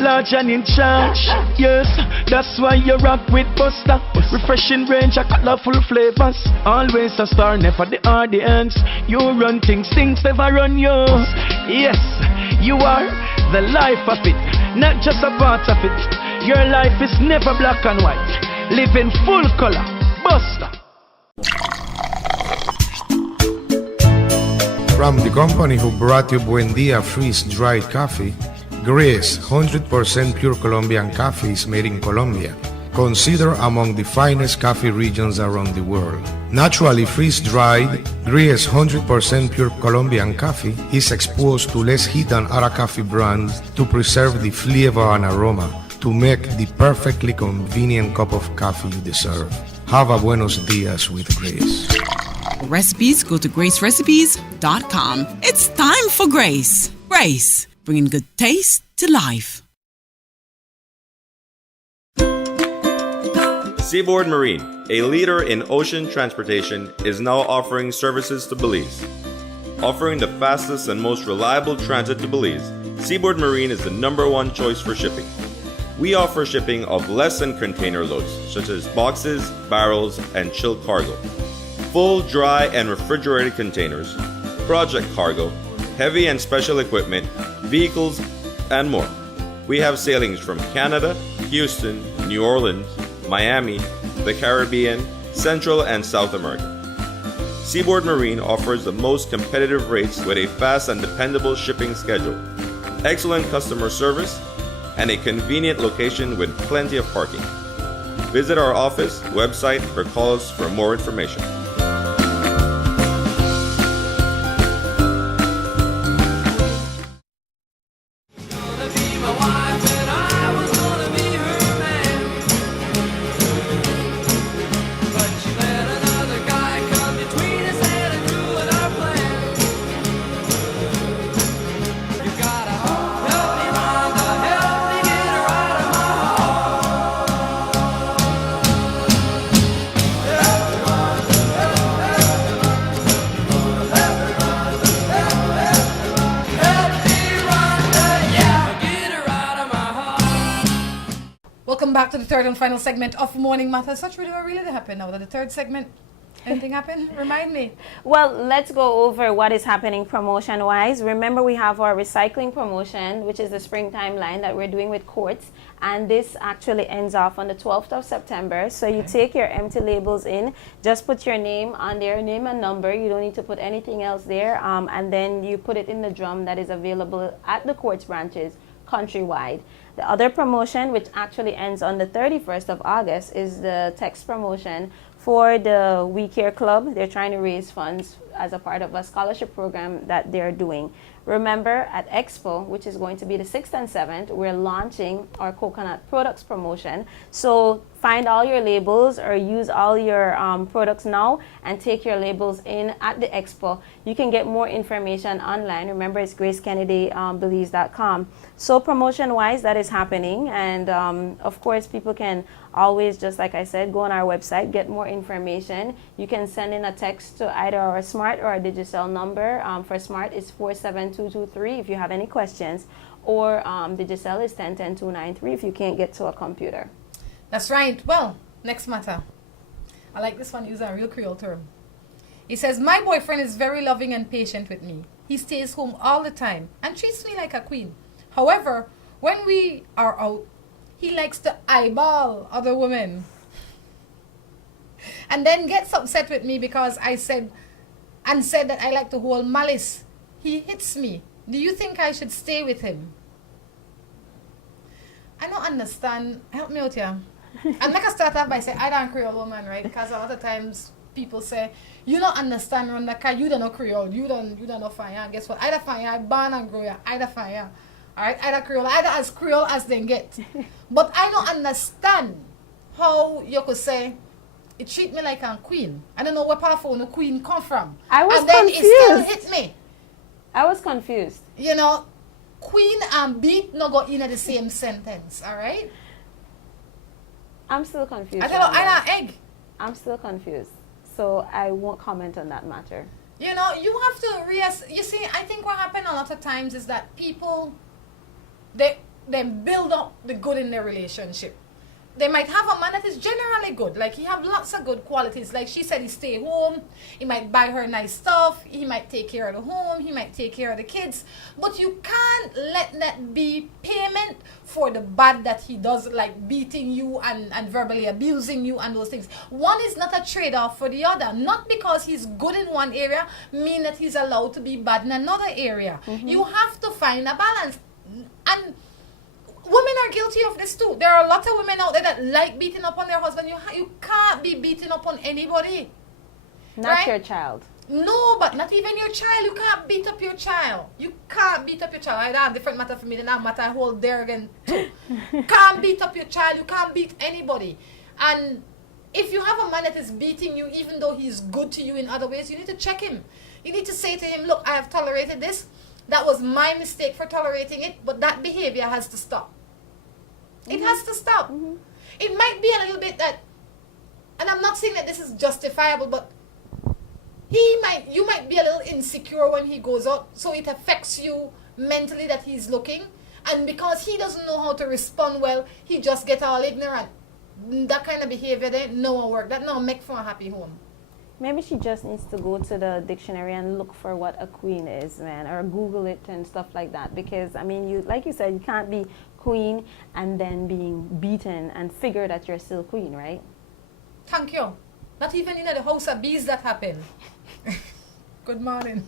Large and in charge. Yes, that's why you rock with Buster. Refreshing range of colorful flavors. Always a star, never the audience. You run things never run you. Yes, you are the life of it, not just a part of it. Your life is never black and white. Live in full color. Buster. From the company who brought you Buen Dia freeze-dried coffee, Grace 100% pure Colombian coffee is made in Colombia, considered among the finest coffee regions around the world. Naturally freeze-dried, Grace 100% pure Colombian coffee is exposed to less heat than other coffee brands to preserve the flavor and aroma to make the perfectly convenient cup of coffee you deserve. Have a buenos dias with Grace. For recipes, go to gracerecipes.com. It's time for Grace. Grace, bringing good taste to life. Seaboard Marine, a leader in ocean transportation, is now offering services to Belize. Offering the fastest and most reliable transit to Belize, Seaboard Marine is the #1 choice for shipping. We offer shipping of less than container loads, such as boxes, barrels, and chilled cargo. Full, dry, and refrigerated containers, project cargo, heavy and special equipment, vehicles, and more. We have sailings from Canada, Houston, New Orleans, Miami, the Caribbean, Central and South America. Seaboard Marine offers the most competitive rates with a fast and dependable shipping schedule, excellent customer service, and a convenient location with plenty of parking. Visit our office, website, or call us for more information. Back to the third and final segment of Morning Matters. Such really happened now. The third segment, anything happen? Remind me. Well, let's go over what is happening promotion-wise. Remember, we have our recycling promotion, which is the springtime line that we're doing with Quartz. And this actually ends off on the 12th of September. So you take your empty labels in, just put your name on there, name and number. You don't need to put anything else there. And then you put it in the drum that is available at the Quartz branches countrywide. The other promotion, which actually ends on the 31st of August, is the text promotion for the We Care Club. They're trying to raise funds as a part of a scholarship program that they're doing. Remember, at Expo, which is going to be the 6th and 7th, we're launching our coconut products promotion. So find all your labels or use all your products now and take your labels in at the Expo. You can get more information online. Remember, it's gracekennedybelize.com. So promotion-wise, that is happening. And of course, people can always, just like I said, go on our website, get more information. You can send in a text to either our Smart or our Digicel number. For Smart, it's 47223 if you have any questions. Or Digicel is 1010-293 if you can't get to a computer. That's right. Well, next matter. I like this one, using a real Creole term. He says, my boyfriend is very loving and patient with me. He stays home all the time and treats me like a queen. However, when we are out, he likes to eyeball other women. And then gets upset with me because I said that I like to hold malice. He hits me. Do you think I should stay with him? I don't understand. Help me out here. I'm not going to start off by saying I don't Creole woman, right? Because a lot of times people say, you don't understand, Rhonda, because you don't know Creole. You don't know fire. Guess what? I don't fire. I born and grow here. I don't fire. Alright? I don't Creole. I don't as Creole as they get. But I don't understand how you could say, it treat me like a queen. I don't know where powerful the queen come from. I was and then confused. it still hit me. I was confused. You know, queen and beat no go in the same sentence, alright? I'm still confused. I don't know, I don't egg. I'm still confused. So I won't comment on that matter. You know, you have to you see, I think what happens a lot of times is that people, they build up the good in their relationship. They might have a man that is generally good, like he have lots of good qualities. Like she said, he stay home, he might buy her nice stuff, he might take care of the home, he might take care of the kids. But you can't let that be payment for the bad that he does, like beating you and verbally abusing you and those things. One is not a trade-off for the other. Not because he's good in one area mean that he's allowed to be bad in another area. You have to find a balance. And women are guilty of this too. There are a lot of women out there that like beating up on their husband. You can't be beating up on anybody. Not right? your child. No, but not even your child. You can't beat up your child. You can't beat up your child. That's a different matter for me. That matter I hold there again too. Can't beat up your child. You can't beat anybody. And if you have a man that is beating you, even though he's good to you in other ways, you need to check him. You need to say to him, look, I have tolerated this. That was my mistake for tolerating it, but that behavior has to stop. It has to stop. It might be a little bit that, and I'm not saying that this is justifiable, but you might be a little insecure when he goes out, so it affects you mentally that he's looking, and because he doesn't know how to respond well, he just get all ignorant. That kind of behavior there, no one work. That no make for a happy home. Maybe she just needs to go to the dictionary and look for what a queen is, man, or Google it and stuff like that. Because I mean, you like you said, you can't be queen and then being beaten and figure that you're still queen, right? Thank you. Not even in the house of bees that happen. Good morning.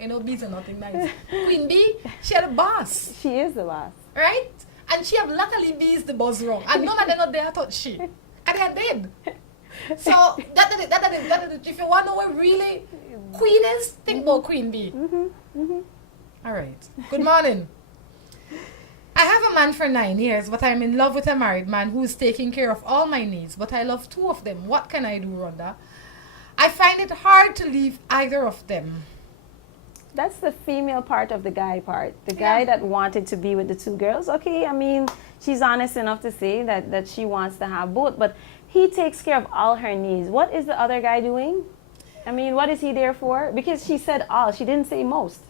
You know, bees are nothing nice. Queen Bee, she had a boss. She is the boss. Right? And she have luckily bees the buzz wrong. And none of them not there thought she. And they are dead. So that if you want to know what really queen is, think about Queen Bee. All right. Good morning. I have a man for 9 years, but I'm in love with a married man who is taking care of all my needs, but I love 2 of them. What can I do, Rhonda? I find it hard to leave either of them. That's the female part of the guy part. The guy that wanted to be with the 2 girls. Okay, I mean, she's honest enough to say that she wants to have both, but he takes care of all her needs. What is the other guy doing? I mean, what is he there for? Because she said all. She didn't say most.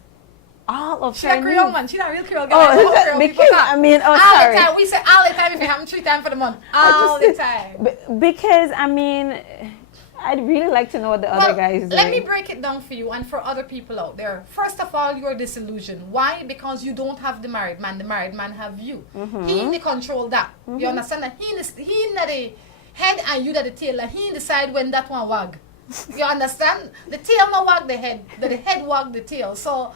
All of she her needs. She's a Creole man. She's not a real Creole girl. Oh, because, I mean, all sorry. the time. We say all the time if you have 3 times for the month. All the time. Because, I mean, I'd really like to know what the other guy is doing. Let me break it down for you and for other people out there. First of all, you're disillusioned. Why? Because you don't have the married man. The married man have you. He in the control that. You understand that? He in the head and you the tail. And he decide when that one wag. You understand? The tail no wag the head. The head wag the tail. So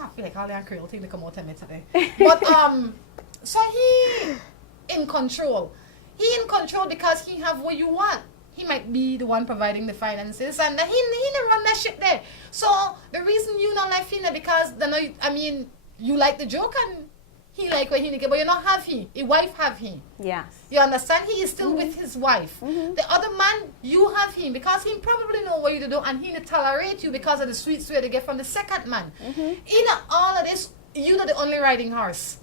I feel like all the Creole thing they come out of me today. But so he in control. He in control because he have what you want. He might be the one providing the finances, and he run that shit there. So the reason you not like Fina because you like the joke and he like what he get, but you not have he. His wife have he. Yes. You understand? He is still with his wife. The other man, you have him because he probably know what you do and he tolerate you because of the sweet they get from the second man. In all of this, you're not the only riding horse.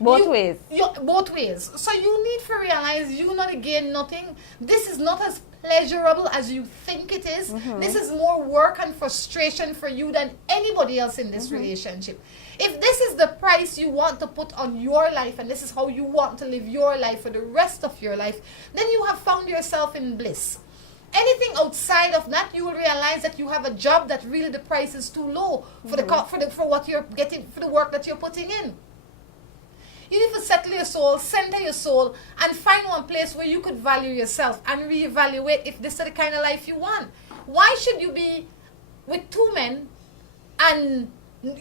Both ways. Both ways. So you need to realize you not gain nothing. This is not as pleasurable as you think it is. This is more work and frustration for you than anybody else in this relationship. If this is the price you want to put on your life and this is how you want to live your life for the rest of your life, then you have found yourself in bliss. Anything outside of that, you will realize that you have a job that really the price is too low for what you're getting, for the work that you're putting in. You need to settle your soul, center your soul, and find one place where you could value yourself and reevaluate if this is the kind of life you want. Why should you be with 2 men and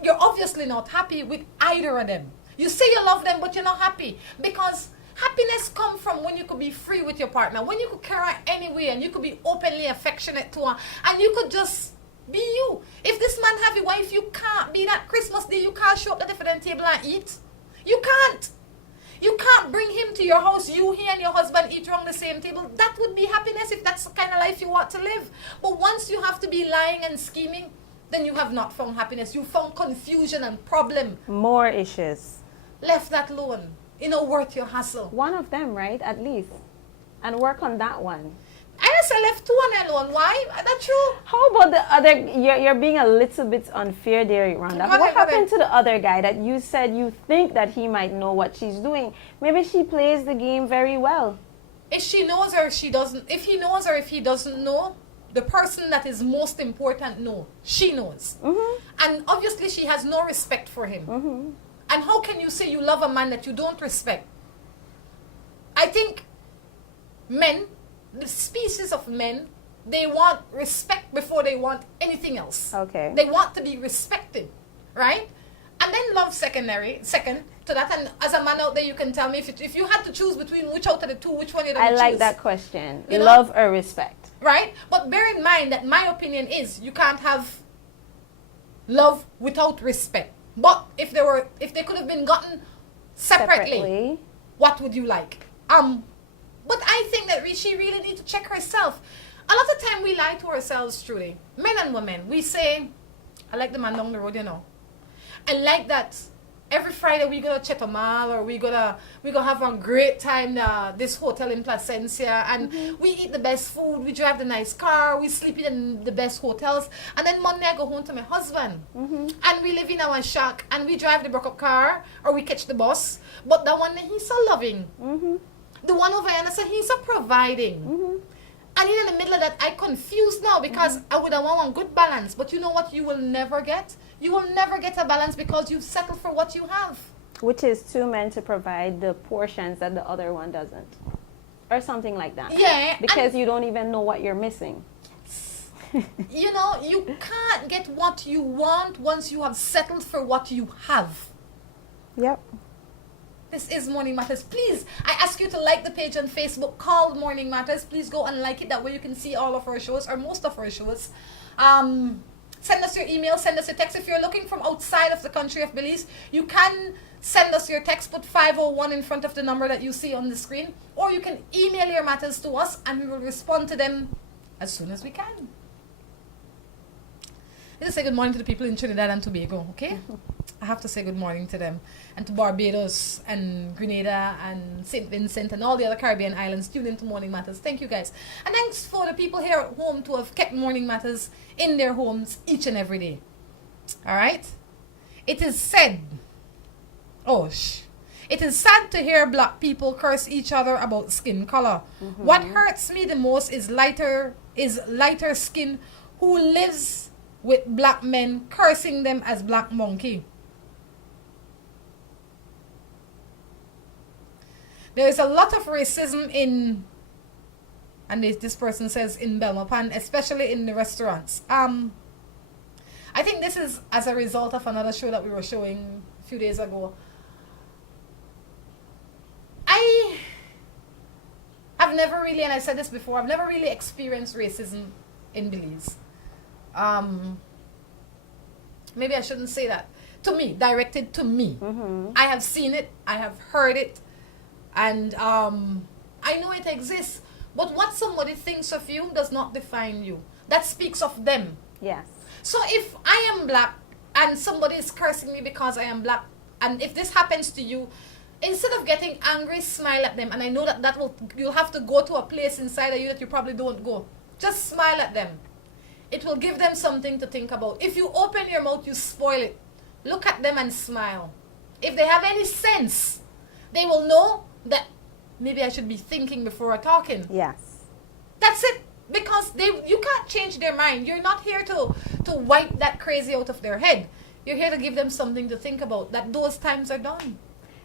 you're obviously not happy with either of them? You say you love them, but you're not happy because happiness comes from when you could be free with your partner, when you could care her anyway and you could be openly affectionate to her and you could just be you. If this man have a wife, you can't be that Christmas day, you can't show up at the different table and eat. You can't. You can't bring him to your house, he and your husband eat around the same table. That would be happiness if that's the kind of life you want to live. But once you have to be lying and scheming, then you have not found happiness. You found confusion and problem. More issues. Left that alone. Worth your hassle. One of them, right? At least. And work on that one. I just left two on alone. Why? That's true. How about the other? You're being a little bit unfair there, Rhonda. What happened to the other guy that you said you think that he might know what she's doing? Maybe she plays the game very well. If she knows or if she doesn't, if he knows or if he doesn't know, the person that is most important knows. She knows. And obviously she has no respect for him. And how can you say you love a man that you don't respect? I think men, the species of men, they want respect before they want anything else. Okay. They want to be respected, right? And then love second to that. And as a man out there, you can tell me if you had to choose between which out of the two, which one you'd choose. I like that question. You know? Love or respect? Right? But bear in mind that my opinion is you can't have love without respect. But if they could have been gotten separately, what would you like? But I think that she really needs to check herself. A lot of time we lie to ourselves, truly. Men and women. We say, I like the man down the road, you know. I like that every Friday we go to Chetomal or we gonna have a great time this hotel in Placencia, and we eat the best food, we drive the nice car, we sleep in the best hotels, and then Monday I go home to my husband and we live in our shack and we drive the broke-up car or we catch the bus. But the one he's so loving. The one over here, so he's so providing. And in the middle of that, I confused now because I would have want good balance. But you know what you will never get? You will never get a balance because you settle for what you have. Which is two men to provide the portions that the other one doesn't. Or something like that. Yeah. Because you don't even know what you're missing. You know, you can't get what you want once you have settled for what you have. Yep. This is Morning Matters. Please, I ask you to like the page on Facebook called Morning Matters. Please go and like it. That way you can see all of our shows or most of our shows. Send us your email, send us a text. If you're looking from outside of the country of Belize, you can send us your text, put 501 in front of the number that you see on the screen. Or you can email your matters to us and we will respond to them as soon as we can. Let's say good morning to the people in Trinidad and Tobago, okay? I have to say good morning to them. And to Barbados and Grenada and St. Vincent and all the other Caribbean islands. Tune into Morning Matters. Thank you guys. And thanks for the people here at home to have kept Morning Matters in their homes each and every day. Alright? It is said, it is sad to hear black people curse each other about skin color. What hurts me the most is lighter skin who lives with black men cursing them as black monkey. There is a lot of racism in, and this person says in Belmopan, especially in the restaurants. I think this is as a result of another show that we were showing a few days ago. I have never really, and I said this before, I've never really experienced racism in Belize. Maybe I shouldn't say that. To me, directed to me. I have seen it, I have heard it, and I know it exists. But what somebody thinks of you does not define you. That speaks of them. Yes. So if I am black and somebody is cursing me because I am black, and if this happens to you, instead of getting angry, smile at them. And I know that you'll have to go to a place inside of you that you probably don't go. Just smile at them. It will give them something to think about. If you open your mouth, you spoil it. Look at them and smile. If they have any sense, they will know that maybe I should be thinking before talking. Yes. That's it. Because you can't change their mind. You're not here to wipe that crazy out of their head. You're here to give them something to think about, that those times are done.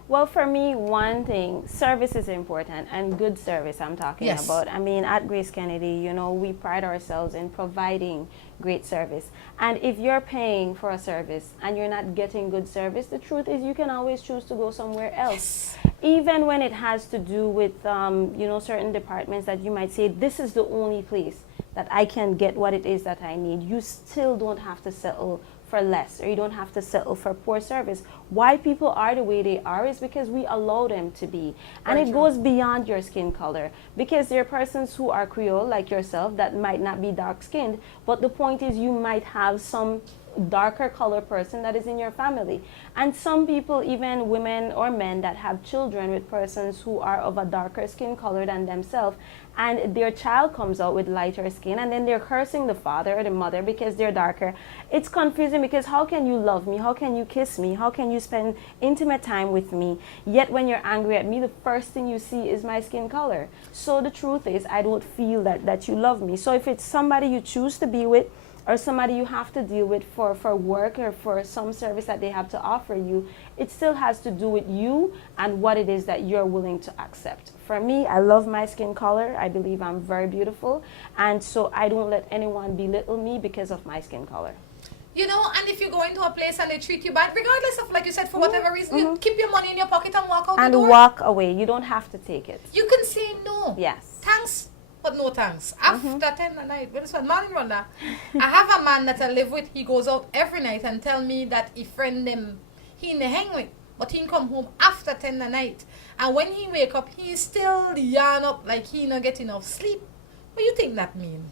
Well, for me, one thing, service is important, and good service I'm talking about. I mean, at Grace Kennedy, you know, we pride ourselves in providing great service. And if you're paying for a service and you're not getting good service, the truth is you can always choose to go somewhere else. Even when it has to do with, you know, certain departments that you might say, this is the only place that I can get what it is that I need. You still don't have to settle for less, or you don't have to settle for poor service. Why people are the way they are is because we allow them to be. And it goes beyond your skin color, because there are persons who are Creole like yourself that might not be dark skinned, but the point is you might have some darker color person that is in your family. And some people, even women or men that have children with persons who are of a darker skin color than themselves, and their child comes out with lighter skin, and then they're cursing the father or the mother because they're darker. It's confusing, because how can you love me? How can you kiss me? How can you spend intimate time with me? Yet when you're angry at me, the first thing you see is my skin color. So the truth is, I don't feel that you love me. So if it's somebody you choose to be with, or somebody you have to deal with for work or for some service that they have to offer you, it still has to do with you and what it is that you're willing to accept. For me, I love my skin color. I believe I'm very beautiful. And so I don't let anyone belittle me because of my skin color. You know, and if you go into a place and they treat you bad, regardless of, like you said, for whatever reason, you keep your money in your pocket and walk out and the door. walk away. You don't have to take it. You can say no. Yes. Thanks, but no thanks. After 10 at night, well, this one, morning, Rhonda, I have a man that I live with. He goes out every night and tell me that he friend him, he in the hang with, but he come home after 10 at night. And when he wake up, he still yarn up like he not get enough sleep. What do you think that mean?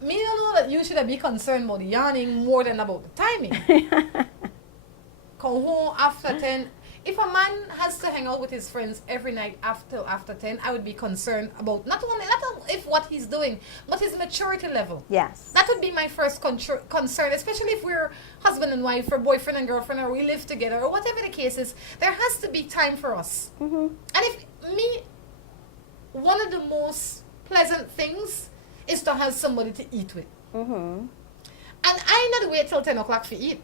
Me don't know that you should be concerned about the yarning more than about the timing. Come home after 10. If a man has to hang out with his friends every night after 10, I would be concerned about not if what he's doing, but his maturity level. Yes. That would be my first concern, especially if we're husband and wife or boyfriend and girlfriend, or we live together, or whatever the case is. There has to be time for us. And if one of the most pleasant things is to have somebody to eat with. And I not wait till 10 o'clock to eat.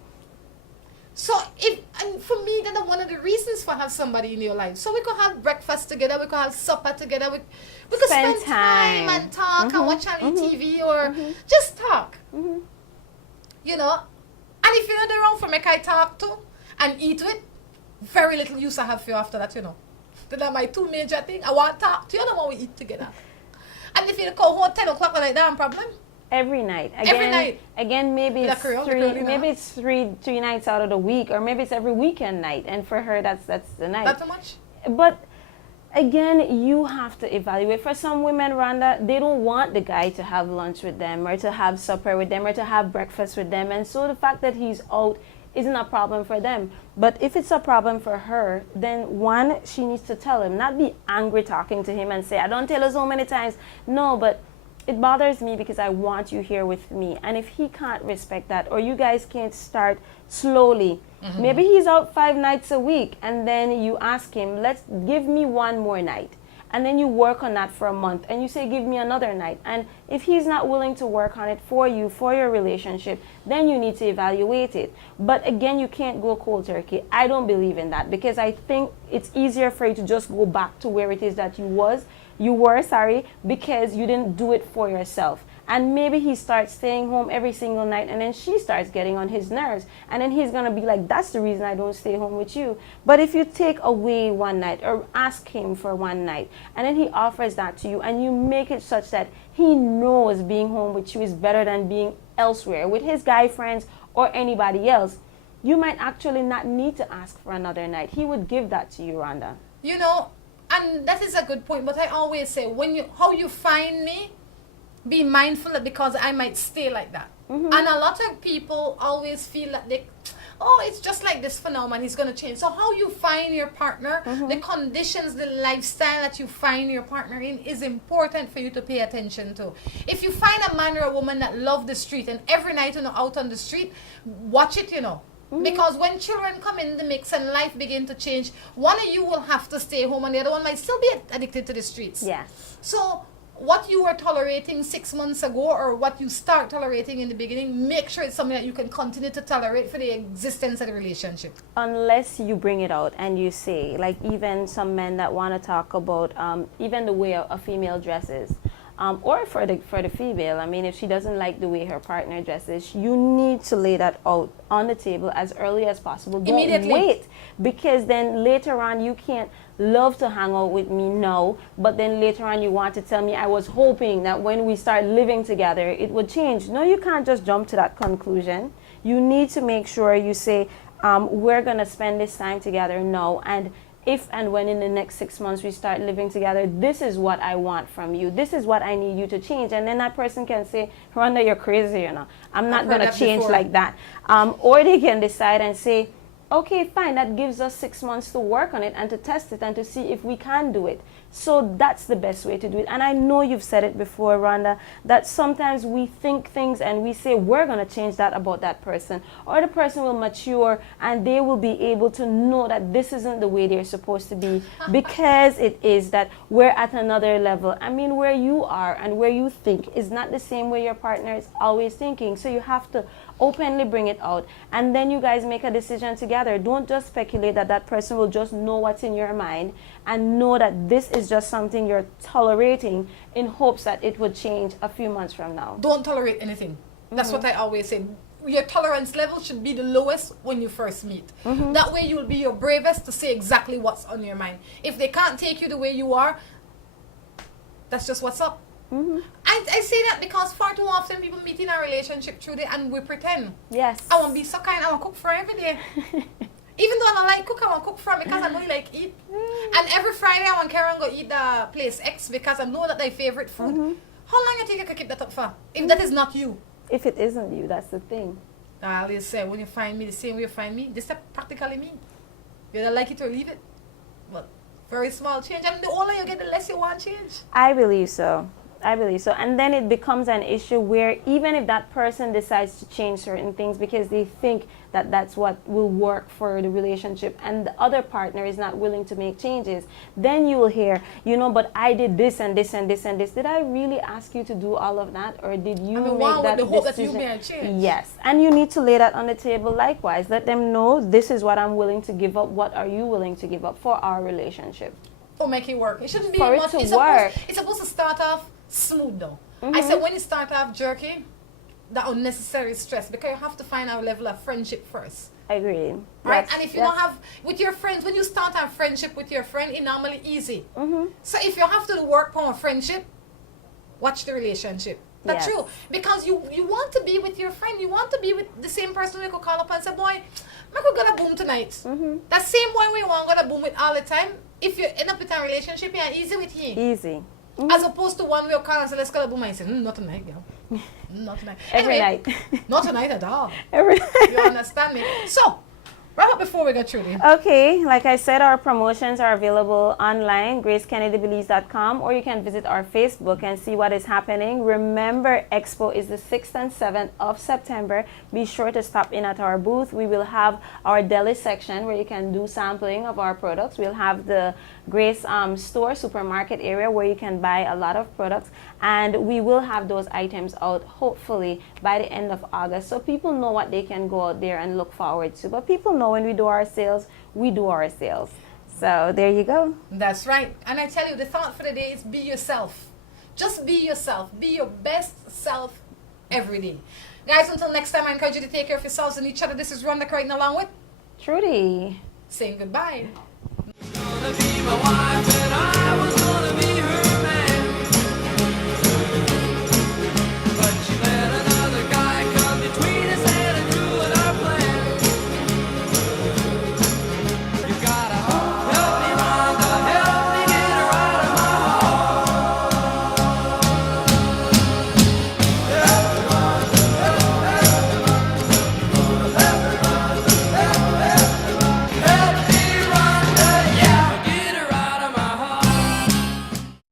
So and for me, that's one of the reasons for have somebody in your life. So we could have breakfast together, we could have supper together, we could spend time and talk and watch on TV or just talk. You know? And if you're not around for make I talk to and eat with, very little use I have for you after that, you know. Those are my two major things. I want to talk to you and I want to eat together. And if you go home at 10 o'clock at night, that's a problem. Every night. Every night. Again, maybe it's three nights out of the week, or maybe it's every weekend night. And for her, that's the night. Not too much. But again, you have to evaluate. For some women, Rhonda, they don't want the guy to have lunch with them, or to have supper with them, or to have breakfast with them. And so the fact that he's out isn't a problem for them. But if it's a problem for her, then one, she needs to tell him, not be angry talking to him and say, I don't tell you so many times. No, but it bothers me because I want you here with me. And if he can't respect that, or you guys can't start slowly, maybe he's out 5 nights a week, and then you ask him, let's give me one more night. And then you work on that for a month, and you say, give me another night. And if he's not willing to work on it for you, for your relationship, then you need to evaluate it. But again, you can't go cold turkey. I don't believe in that, because I think it's easier for you to just go back to where it is that you were, because you didn't do it for yourself. And maybe he starts staying home every single night, and then she starts getting on his nerves. And then he's going to be like, that's the reason I don't stay home with you. But if you take away one night, or ask him for one night, and then he offers that to you, and you make it such that he knows being home with you is better than being elsewhere with his guy friends or anybody else, you might actually not need to ask for another night. He would give that to you, Rhonda. You know, and that is a good point. But I always say, how you find me, be mindful that because I might stay like that. And a lot of people always feel that it's just like this for now, man, he's going to change. So how you find your partner, the conditions, the lifestyle that you find your partner in is important for you to pay attention to. If you find a man or a woman that love the street, and every night out on the street, watch it, you know. Because when children come in the mix and life begin to change, one of you will have to stay home and the other one might still be addicted to the streets. Yes. So what you were tolerating 6 months ago, or what you start tolerating in the beginning, make sure it's something that you can continue to tolerate for the existence of the relationship. Unless you bring it out and you say, like even some men that want to talk about even the way a female dresses. Or for the female, I mean, if she doesn't like the way her partner dresses, you need to lay that out on the table as early as possible. Don't Immediately. wait, because then later on you can't love to hang out with me now, but then later on you want to tell me I was hoping that when we start living together it would change. No, you can't just jump to that conclusion. You need to make sure you say, we're going to spend this time together now, and if and when in the next 6 months we start living together, this is what I want from you. This is what I need you to change. And then that person can say, Rhonda, you're crazy, you know. I'm not going to change like that. Or they can decide and say, okay, fine, that gives us 6 months to work on it and to test it and to see if we can do it. So that's the best way to do it. And I know you've said it before, Rhonda, that sometimes we think things and we say we're going to change that about that person. Or the person will mature and they will be able to know that this isn't the way they're supposed to be, because it is that we're at another level. I mean, where you are and where you think is not the same way your partner is always thinking. So you have to openly bring it out, and then you guys make a decision together. Don't just speculate that that person will just know what's in your mind and know that this is just something you're tolerating in hopes that it would change a few months from now. Don't tolerate anything. That's what I always say. Your tolerance level should be the lowest when you first meet. That way you'll be your bravest to say exactly what's on your mind. If they can't take you the way you are, that's just what's up. I say that because far too often people meet in a relationship through the and we pretend. Yes. I want to be so kind, I want to cook for every day. Even though I don't like cook, I want to cook for them because I know you like eat. And every Friday I want Karen to go eat the place X because I know that their favorite food. How long you think you can keep that up for? If that is not you. If it isn't you, that's the thing. I always say, when you find me the same way you find me, this is practically me. You either like it or leave it. But very small change. And the older you get, the less you want change. I believe so. I believe so. And then it becomes an issue where even if that person decides to change certain things because they think that that's what will work for the relationship and the other partner is not willing to make changes, then you will hear, you know, but I did this and this and this and this. Did I really ask you to do all of that, or did you make that decision? That you may change. Yes. And you need to lay that on the table likewise. Let them know, this is what I'm willing to give up. What are you willing to give up for our relationship? Or make it work. It shouldn't be for much. It to work. It's supposed to start off smooth though. I said when you start off jerky, that unnecessary stress, because you have to find our level of friendship first. Agreed. Right? And if you don't have, with your friends, when you start a friendship with your friend, it's normally easy. So if you have to do work on a friendship, watch the relationship. That's true. Because you want to be with your friend. You want to be with the same person who could call up and say, boy, I could go to boom tonight. That same boy we want to go to boom with all the time. If you end up with a relationship, you're easy with him. Easy. As opposed to one where you call and say, let's go to boom. I say, not tonight, girl. Not tonight. Every anyway, night. Not tonight at all. Every night. You understand me? So, wrap up before we go through this. Okay, like I said, our promotions are available online, gracekennedybelize.com, or you can visit our Facebook and see what is happening. Remember, Expo is the 6th and 7th of September. Be sure to stop in at our booth. We will have our deli section where you can do sampling of our products. We'll have the Grace store, supermarket area where you can buy a lot of products. And we will have those items out, hopefully, by the end of August. So people know what they can go out there and look forward to. But people know when we do our sales, we do our sales. So there you go. That's right. And I tell you, the thought for the day is be yourself. Just be yourself. Be your best self every day. Guys, until next time, I encourage you to take care of yourselves and each other. This is Rhonda Crichton along with Trudy. Saying goodbye. Gonna be my wife.